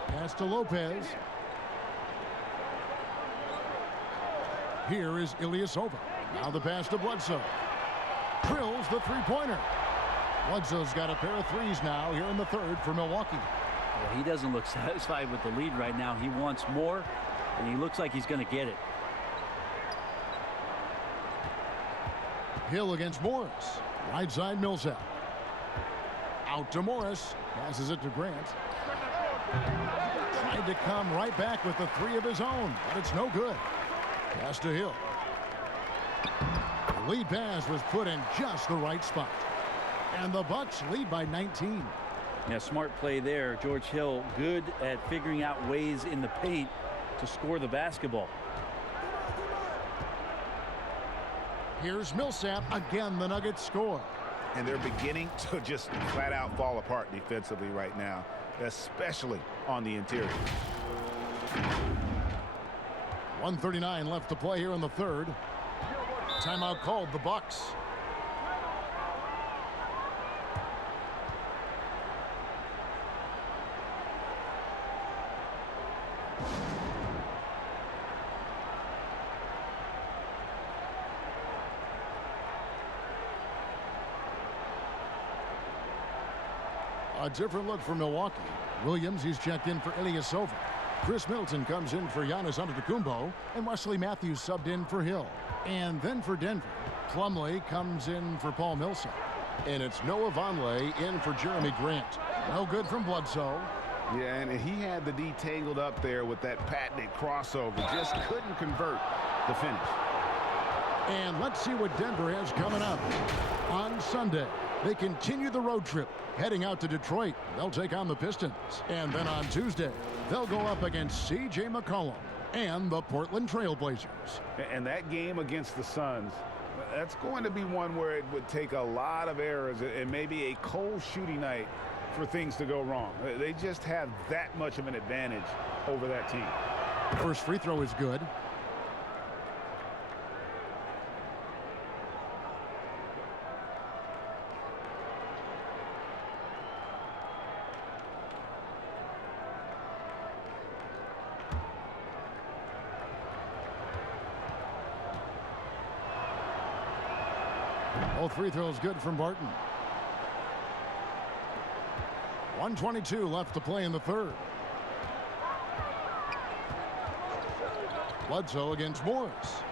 Pass to Lopez. Here is Ilyasova. Now the pass to Bledsoe. Drills the three-pointer. Bledsoe's got a pair of threes now here in the third for Milwaukee. Well, he doesn't look satisfied with the lead right now. He wants more, and he looks like he's going to get it. Hill against Morris. Right side Millsap. Out to Morris. Passes it to Grant. Tried to come right back with the three of his own, but it's no good. Pass to Hill. The lead pass was put in just the right spot. And the Bucks lead by 19. Yeah, smart play there. George Hill good at figuring out ways in the paint to score the basketball. Here's Millsap. Again, the Nuggets score. And they're beginning to just flat out fall apart defensively right now, especially on the interior. 1:39 left to play here in the third. Timeout called the Bucks. A different look for Milwaukee. Williams, he's checked in for Ilyasova. Chris Middleton comes in for Giannis Antetokounmpo, and Wesley Matthews subbed in for Hill. And then for Denver, Plumlee comes in for Paul Millsap. And it's Noah Vonleh in for Jeremy Grant. No good from Bledsoe. Yeah, and he had the D tangled up there with that patented crossover. Just couldn't convert the finish. And let's see what Denver has coming up. On Sunday, they continue the road trip, heading out to Detroit. They'll take on the Pistons. And then on Tuesday, they'll go up against C.J. McCollum and the Portland Trail Blazers. And that game against the Suns, that's going to be one where it would take a lot of errors and maybe a cold shooting night for things to go wrong. They just have that much of an advantage over that team. First free throw is good. All free throws good from Barton. 1:22 left to play in the third. Bledsoe against Morris.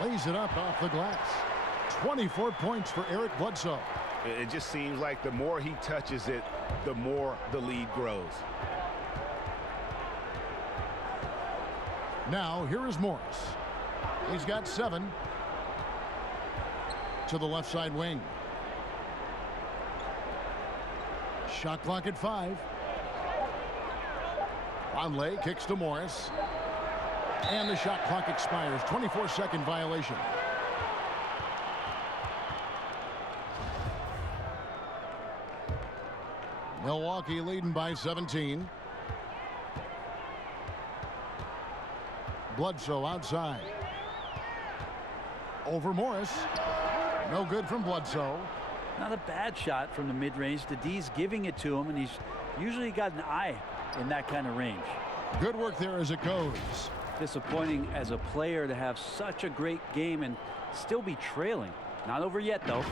Lays it up off the glass. 24 points for Eric Bledsoe. It just seems like the more he touches it, the more the lead grows. Now here is Morris. He's got 7. To the left side wing. Shot clock at 5. Vonleh kicks to Morris. And the shot clock expires. 24-second violation. Milwaukee leading by 17. Bledsoe outside. Over Morris. No good from Bledsoe. Not a bad shot from the mid-range. The D's giving it to him, and he's usually got an eye in that kind of range. Good work there as it goes. Disappointing as a player to have such a great game and still be trailing. Not over yet, though.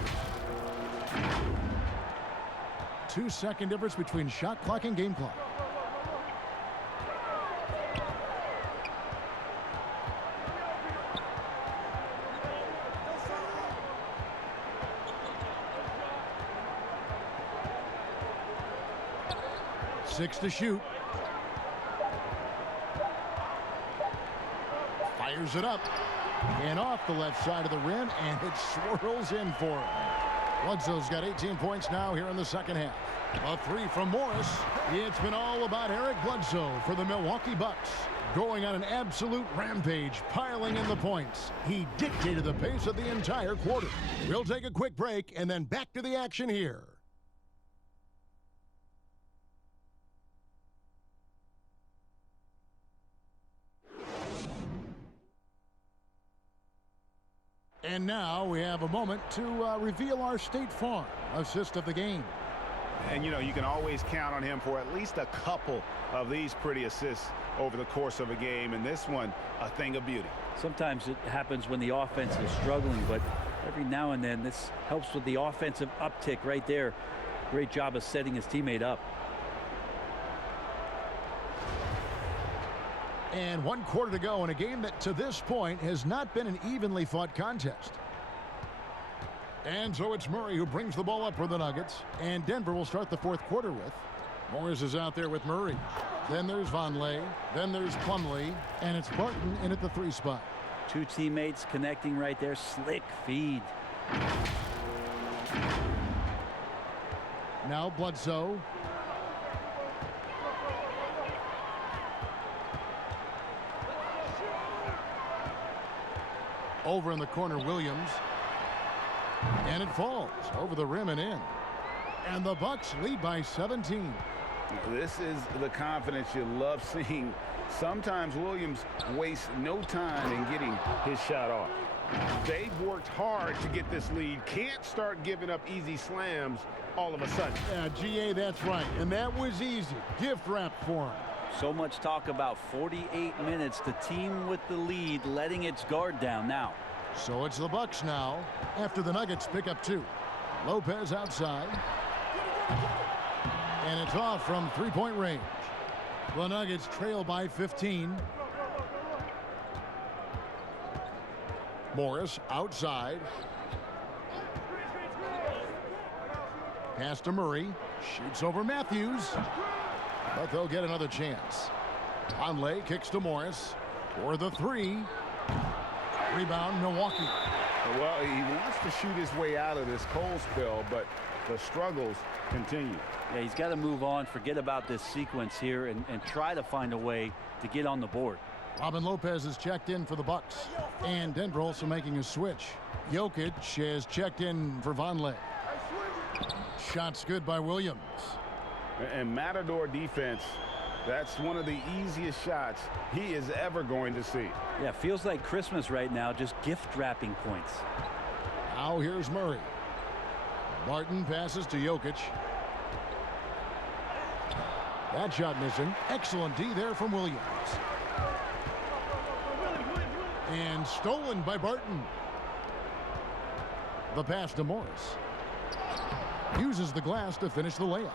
2-second difference between shot clock and game clock. Six to shoot. Fires it up. And off the left side of the rim, and it swirls in for him. Bledsoe's got 18 points now here in the second half. A 3 from Morris. It's been all about Eric Bledsoe for the Milwaukee Bucks. Going on an absolute rampage, piling in the points. He dictated the pace of the entire quarter. We'll take a quick break and then back to the action here. And now we have a moment to reveal our State Farm assist of the game. And, you know, you can always count on him for at least a couple of these pretty assists over the course of a game. And this one, a thing of beauty. Sometimes it happens when the offense is struggling, but every now and then this helps with the offensive uptick right there. Great job of setting his teammate up. And 1 quarter to go in a game that to this point has not been an evenly fought contest. And so it's Murray who brings the ball up for the Nuggets. And Denver will start the 4th quarter with. Morris is out there with Murray. Then there's Vonleh. Then there's Plumlee. And it's Barton in at the 3 spot. 2 teammates connecting right there. Slick feed. Now Bledsoe. Over in the corner, Williams. And it falls over the rim and in. And the Bucks lead by 17. This is the confidence you love seeing. Sometimes Williams wastes no time in getting his shot off. They've worked hard to get this lead. Can't start giving up easy slams all of a sudden. Yeah, GA, that's right. And that was easy. Gift wrap for him. So much talk about 48 minutes. The team with the lead letting its guard down now. So it's the Bucks now after the Nuggets pick up 2. Lopez outside. And it's off from 3-point range. The Nuggets trail by 15. Morris outside. Pass to Murray. Shoots over Matthews. But they'll get another chance. Vonleh kicks to Morris for the 3. Rebound, Milwaukee. Well, he wants to shoot his way out of this cold spell, but the struggles continue. Yeah, he's got to move on, forget about this sequence here, and try to find a way to get on the board. Robin Lopez is checked in for the Bucks. And Denver also making a switch. Jokic has checked in for Vonleh. Shots good by Williams. And Matador defense, that's one of the easiest shots he is ever going to see. Yeah, feels like Christmas right now, just gift wrapping points. Now here's Murray. Barton passes to Jokic. That shot missing. Excellent D there from Williams. And stolen by Barton. The pass to Morris. Uses the glass to finish the layup.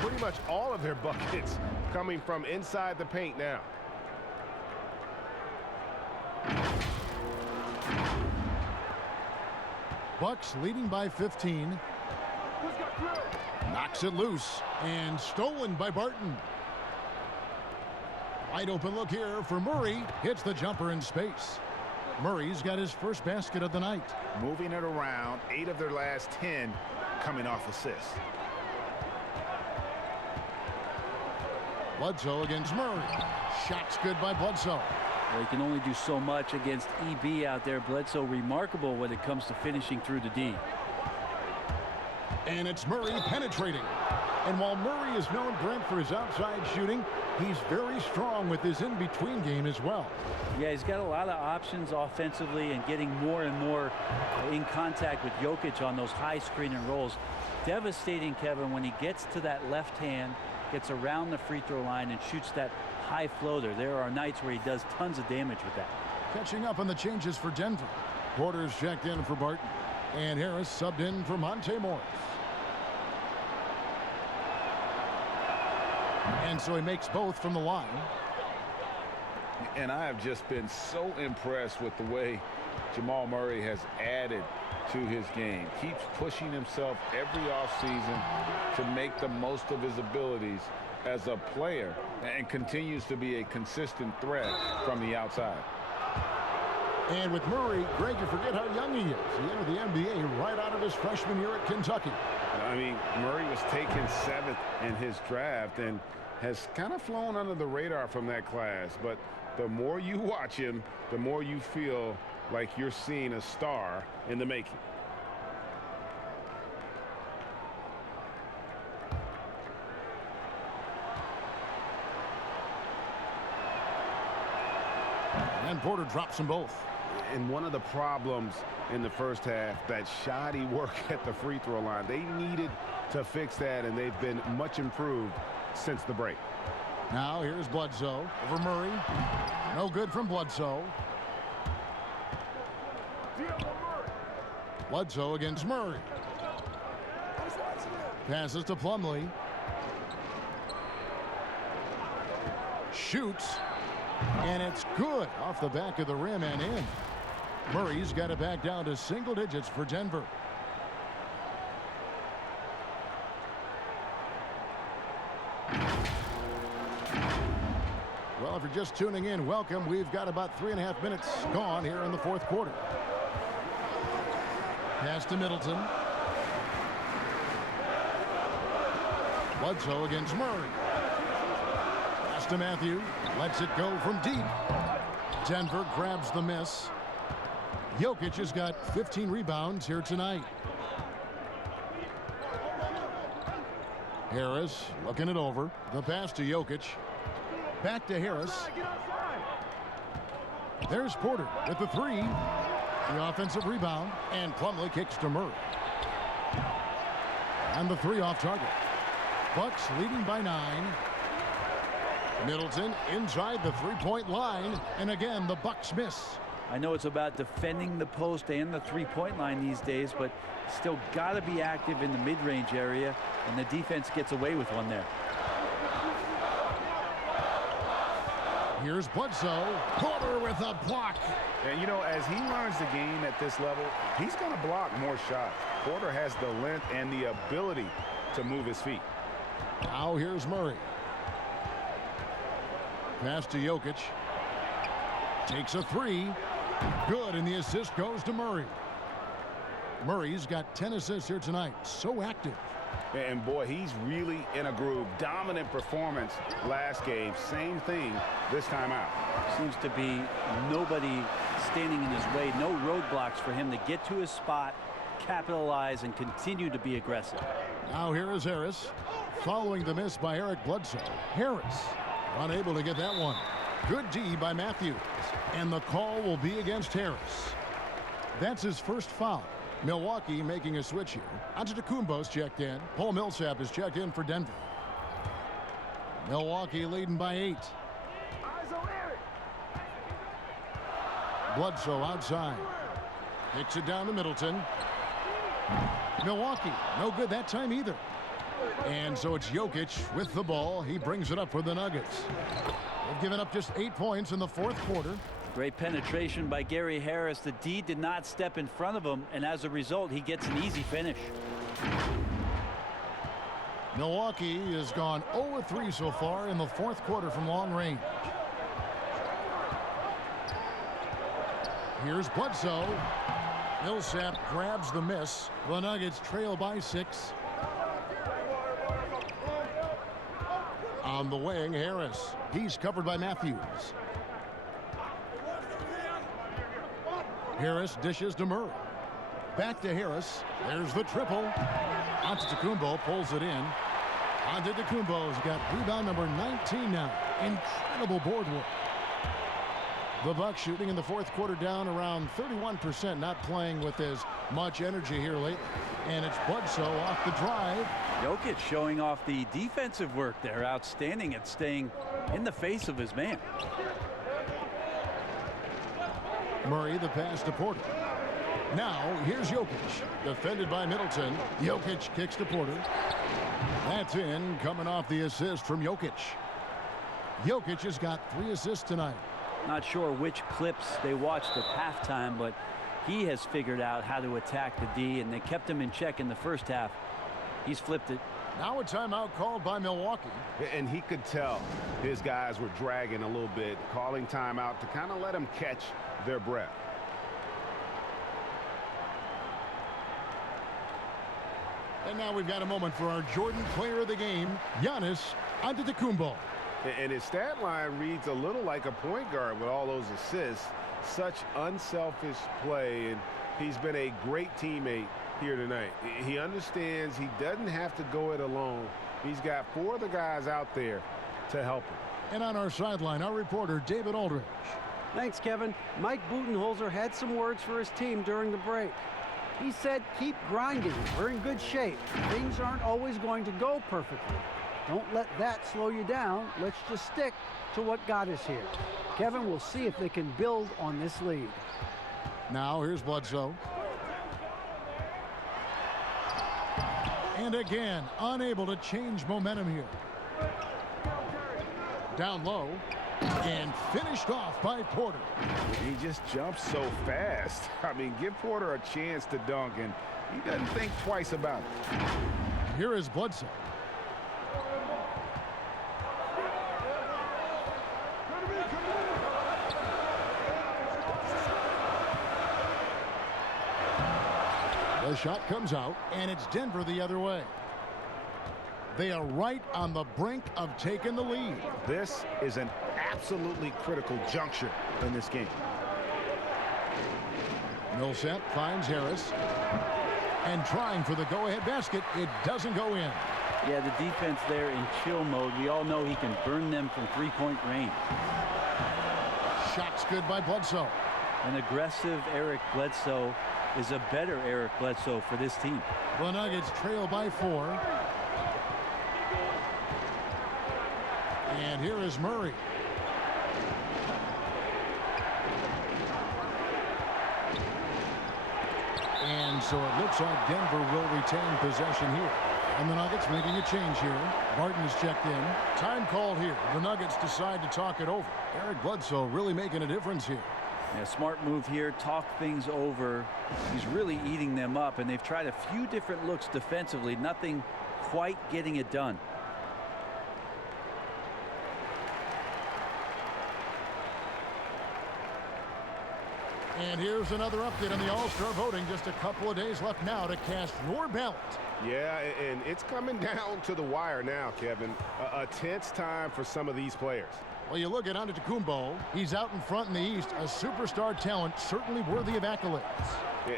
Pretty much all of their buckets coming from inside the paint now. Bucks leading by 15. Knocks it loose and stolen by Barton. Wide open look here for Murray. Hits the jumper in space. Murray's got his first basket of the night. Moving it around, 8 of their last 10 coming off assists. Bledsoe against Murray. Shots good by Bledsoe. Well, he can only do so much against EB out there. Bledsoe remarkable when it comes to finishing through the D. And it's Murray penetrating. And while Murray is known, Brent, for his outside shooting, he's very strong with his in-between game as well. Yeah, he's got a lot of options offensively and getting more and more in contact with Jokic on those high screen and rolls. Devastating, Kevin, when he gets to that left hand, gets around the free throw line and shoots that high floater. There are nights where he does tons of damage with that. Catching up on the changes for Denver. Porter's checked in for Barton. And Harris subbed in for Monte Morris. And so he makes both from the line. And I have just been so impressed with the way Jamal Murray has added to his game. Keeps pushing himself every offseason to make the most of his abilities as a player and continues to be a consistent threat from the outside. And with Murray, Greg, you forget how young he is. He entered the NBA right out of his freshman year at Kentucky. I mean, Murray was taken 7th in his draft and has kind of flown under the radar from that class. But the more you watch him, the more you feel like you're seeing a star in the making. And Porter drops them both. And one of the problems in the first half, that shoddy work at the free throw line. They needed to fix that, and they've been much improved since the break. Now here's Bledsoe over Murray. No good from Bledsoe. Bledsoe against Murray. Passes to Plumlee. Shoots. And it's good off the back of the rim and in. Murray's got it back down to single digits for Denver. Well, if you're just tuning in, welcome. We've got about 3.5 minutes gone here in the fourth quarter. Pass to Middleton. Bledsoe against Murray. Pass to Matthew. Lets it go from deep. Denver grabs the miss. Jokic has got 15 rebounds here tonight. Harris looking it over. The pass to Jokic. Back to Harris. There's Porter with the three. The offensive rebound. And Plumlee kicks to Murray. And the three off target. Bucks leading by 9. Middleton inside the three-point line. And again, the Bucks miss. I know it's about defending the post and the three-point line these days, but still got to be active in the mid-range area, and the defense gets away with one there. Here's Bledsoe. Porter with a block. And, you know, as he learns the game at this level, he's going to block more shots. Porter has the length and the ability to move his feet. Now here's Murray. Pass to Jokic. Takes a three. Good, and the assist goes to Murray. Murray's got 10 assists here tonight. So active. And boy, he's really in a groove. Dominant performance last game. Same thing this time out. Seems to be nobody standing in his way. No roadblocks for him to get to his spot, capitalize, and continue to be aggressive. Now here is Harris. Following the miss by Eric Bledsoe. Harris unable to get that one. Good D by Matthews. And the call will be against Harris. That's his first foul. Milwaukee making a switch here. Antetokounmpo's checked in. Paul Millsap is checked in for Denver. Milwaukee leading by 8. Bledsoe outside. Kicks it down to Middleton. Milwaukee, no good that time either. And so it's Jokic with the ball. He brings it up for the Nuggets. They've given up just 8 points in the fourth quarter. Great penetration by Gary Harris. The D did not step in front of him, and as a result, he gets an easy finish. Milwaukee has gone 0-3 so far in the fourth quarter from long range. Here's Bledsoe. Millsap grabs the miss. The Nuggets trail by 6. On the wing, Harris. He's covered by Matthews. Harris dishes to Murray. Back to Harris. There's the triple. Antetokounmpo pulls it in. Antetokounmpo's got rebound number 19 now. Incredible board work. The Bucks shooting in the fourth quarter down around 31%, not playing with as much energy here lately. And it's Bledsoe off the drive. Jokic showing off the defensive work there. Outstanding at staying in the face of his man. Murray the pass to Porter. Now here's Jokic. Defended by Middleton. Jokic kicks to Porter. That's in, coming off the assist from Jokic. Jokic has got 3 assists tonight. Not sure which clips they watched at halftime, but he has figured out how to attack the D, and they kept him in check in the first half. He's flipped it. Now a timeout called by Milwaukee. And he could tell his guys were dragging a little bit, calling timeout to kind of let them catch their breath. And now we've got a moment for our Jordan player of the game, Giannis Antetokounmpo. And his stat line reads a little like a point guard with all those assists. Such unselfish play, and he's been a great teammate here tonight. He understands he doesn't have to go it alone. He's got 4 of the guys out there to help him. And on our sideline, our reporter, David Aldridge. Thanks, Kevin. Mike Budenholzer had some words for his team during the break. He said, keep grinding. We're in good shape. Things aren't always going to go perfectly. Don't let that slow you down. Let's just stick to what got us here. Kevin will see if they can build on this lead. Now here's Bledsoe. And again, unable to change momentum here. Down low. And finished off by Porter. He just jumps so fast. I mean, give Porter a chance to dunk, and he doesn't think twice about it. Here is Bledsoe. The shot comes out, and it's Denver the other way. They are right on the brink of taking the lead. This is an absolutely critical juncture in this game. Millsap finds Harris. And trying for the go-ahead basket. It doesn't go in. Yeah, the defense there in chill mode. We all know he can burn them from three-point range. Shot's good by Bledsoe. An aggressive Eric Bledsoe is a better Eric Bledsoe for this team. The Nuggets trail by 4. And here is Murray. And so it looks like Denver will retain possession here. And the Nuggets making a change here. Barton is checked in. Time called here. The Nuggets decide to talk it over. Eric Bledsoe really making a difference here. Yeah, smart move here. Talk things over. He's really eating them up, and they've tried a few different looks defensively. Nothing quite getting it done. And here's another update on the All-Star voting. Just a couple of days left now to cast your ballot. Yeah, and it's coming down to the wire now, Kevin. A tense time for some of these players. Well, you look at Antetokounmpo. He's out in front in the East. A superstar talent, certainly worthy of accolades.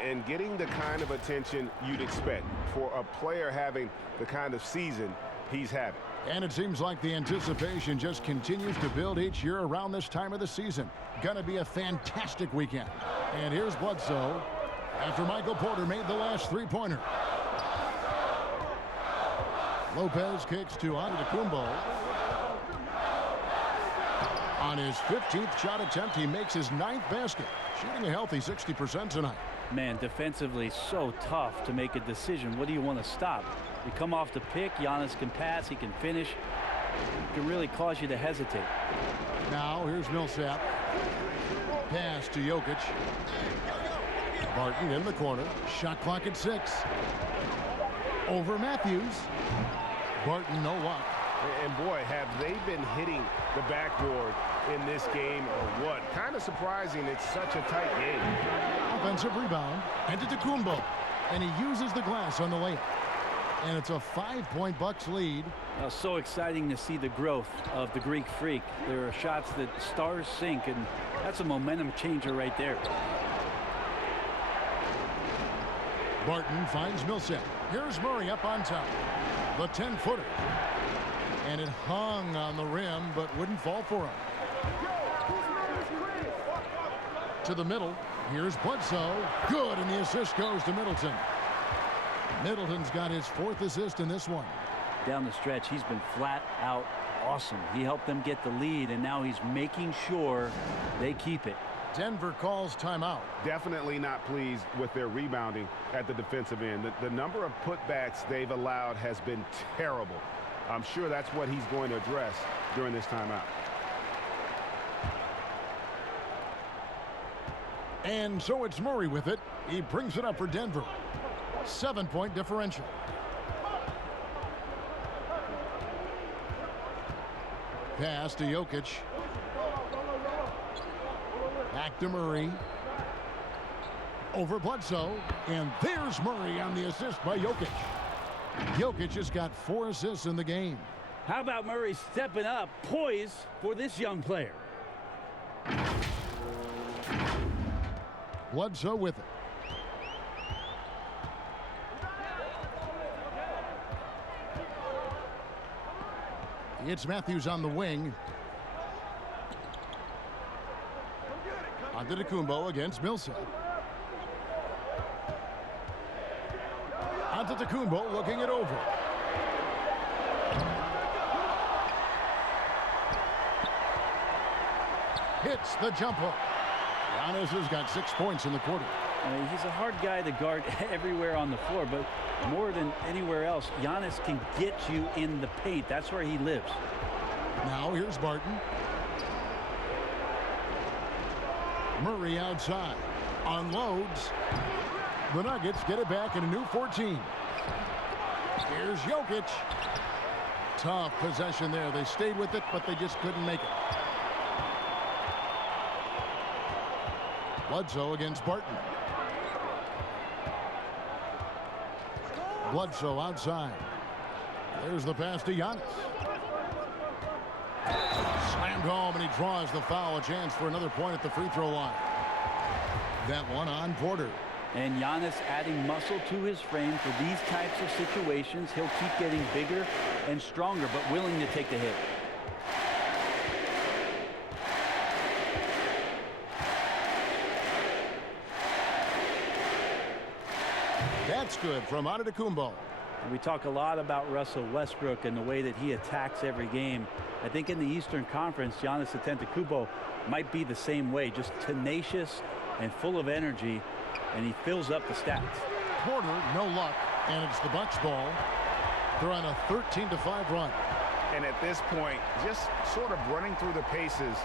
And getting the kind of attention you'd expect for a player having the kind of season he's having. And it seems like the anticipation just continues to build each year around this time of the season. Gonna be a fantastic weekend. And here's Bledsoe after Michael Porter made the last three-pointer. Lopez kicks to Antetokounmpo. On his 15th shot attempt, he makes his 9th basket, shooting a healthy 60% tonight. Man, defensively so tough to make a decision. What do you want to stop? You come off the pick, Giannis can pass, he can finish. It can really cause you to hesitate. Now here's Millsap. Pass to Jokic. Barton in the corner. Shot clock at 6. Over Matthews. Barton no luck. And boy, have they been hitting the backboard in this game or what? Kind of surprising it's such a tight game. Offensive rebound. Antetokounmpo. And he uses the glass on the layup. And it's a 5-point Bucks lead. So exciting to see the growth of the Greek Freak. There are shots that stars sink, and that's a momentum changer right there. Barton finds Millsap. Here's Murray up on top. The 10-footer. And it hung on the rim, but wouldn't fall for him. To the middle. Here's Bledsoe. Good, and the assist goes to Middleton. Middleton's got his 4th assist in this one. Down the stretch, he's been flat out awesome. He helped them get the lead, and now he's making sure they keep it. Denver calls timeout. Definitely not pleased with their rebounding at the defensive end. The number of putbacks they've allowed has been terrible. I'm sure that's what he's going to address during this timeout. And so it's Murray with it. He brings it up for Denver. 7-point differential. Pass to Jokic. Back to Murray. Over Bledsoe. And there's Murray on the assist by Jokic. Jokic has got 4 assists in the game. How about Murray stepping up, poised for this young player? Bledsoe with it. It's Matthews on the wing. Antetokounmpo against Millsap. Antetokounmpo looking it over. Hits the jump hook. Giannis has got 6 points in the quarter. He's a hard guy to guard everywhere on the floor, but more than anywhere else, Giannis can get you in the paint. That's where he lives. Now here's Barton. Murray outside. Unloads. The Nuggets get it back in a new 14. Here's Jokic. Tough possession there. They stayed with it, but they just couldn't make it. Bledsoe against Barton. Bledsoe outside. There's the pass to Giannis. Slammed home, and he draws the foul. A chance for another point at the free throw line. That one on Porter. And Giannis adding muscle to his frame for these types of situations. He'll keep getting bigger and stronger, but willing to take the hit. That's good from Antetokounmpo. We talk a lot about Russell Westbrook and the way that he attacks every game. I think in the Eastern Conference, Giannis Antetokounmpo might be the same way, just tenacious and full of energy, and he fills up the stats. Porter, no luck, and it's the Bucks ball. They're on a 13-5 run. And at this point, just sort of running through the paces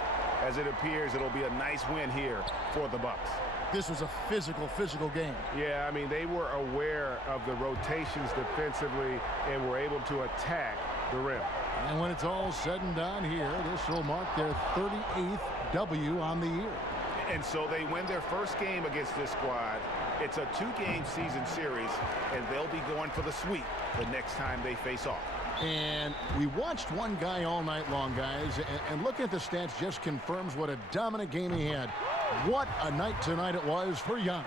as it appears it'll be a nice win here for the Bucks. This was a physical game. Yeah, I mean, they were aware of the rotations defensively and were able to attack the rim. And when it's all said and done here, this will mark their 38th W on the year. And so they win their first game against this squad. It's a 2-game season series, and they'll be going for the sweep the next time they face off. And we watched one guy all night long, guys, and looking at the stats just confirms what a dominant game he had. What a night tonight it was for Giannis.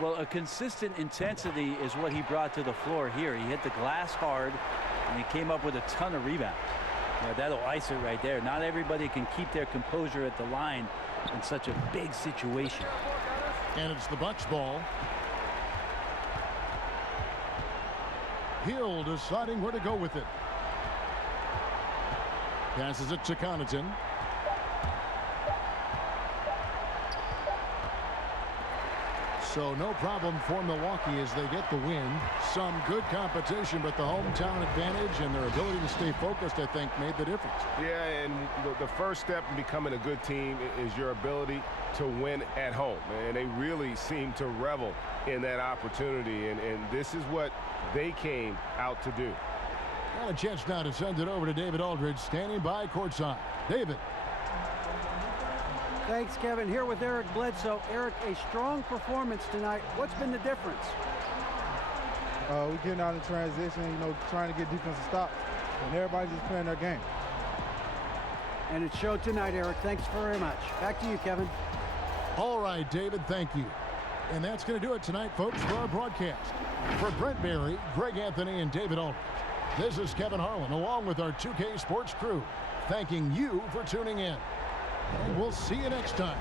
Well, a consistent intensity is what he brought to the floor here. He hit the glass hard, and he came up with a ton of rebounds. Yeah, that'll ice it right there. Not everybody can keep their composure at the line in such a big situation. And it's the Bucks ball. Hill deciding where to go with it. Passes it to Connaughton. So no problem for Milwaukee as they get the win. Some good competition, but the hometown advantage and their ability to stay focused, I think, made the difference. Yeah, and the first step in becoming a good team is your ability to win at home. And they really seem to revel in that opportunity. And this is what they came out to do. And a chance now to send it over to David Aldridge, standing by courtside. David. Thanks, Kevin. Here with Eric Bledsoe. Eric, a strong performance tonight. What's been the difference? We're getting out in transition, trying to get defensive stops, and everybody's just playing their game. And it showed tonight, Eric. Thanks very much. Back to you, Kevin. All right, David, thank you. And that's going to do it tonight, folks, for our broadcast. For Brent Barry, Greg Anthony, and David Aldridge, this is Kevin Harlan, along with our 2K Sports crew, thanking you for tuning in. And we'll see you next time.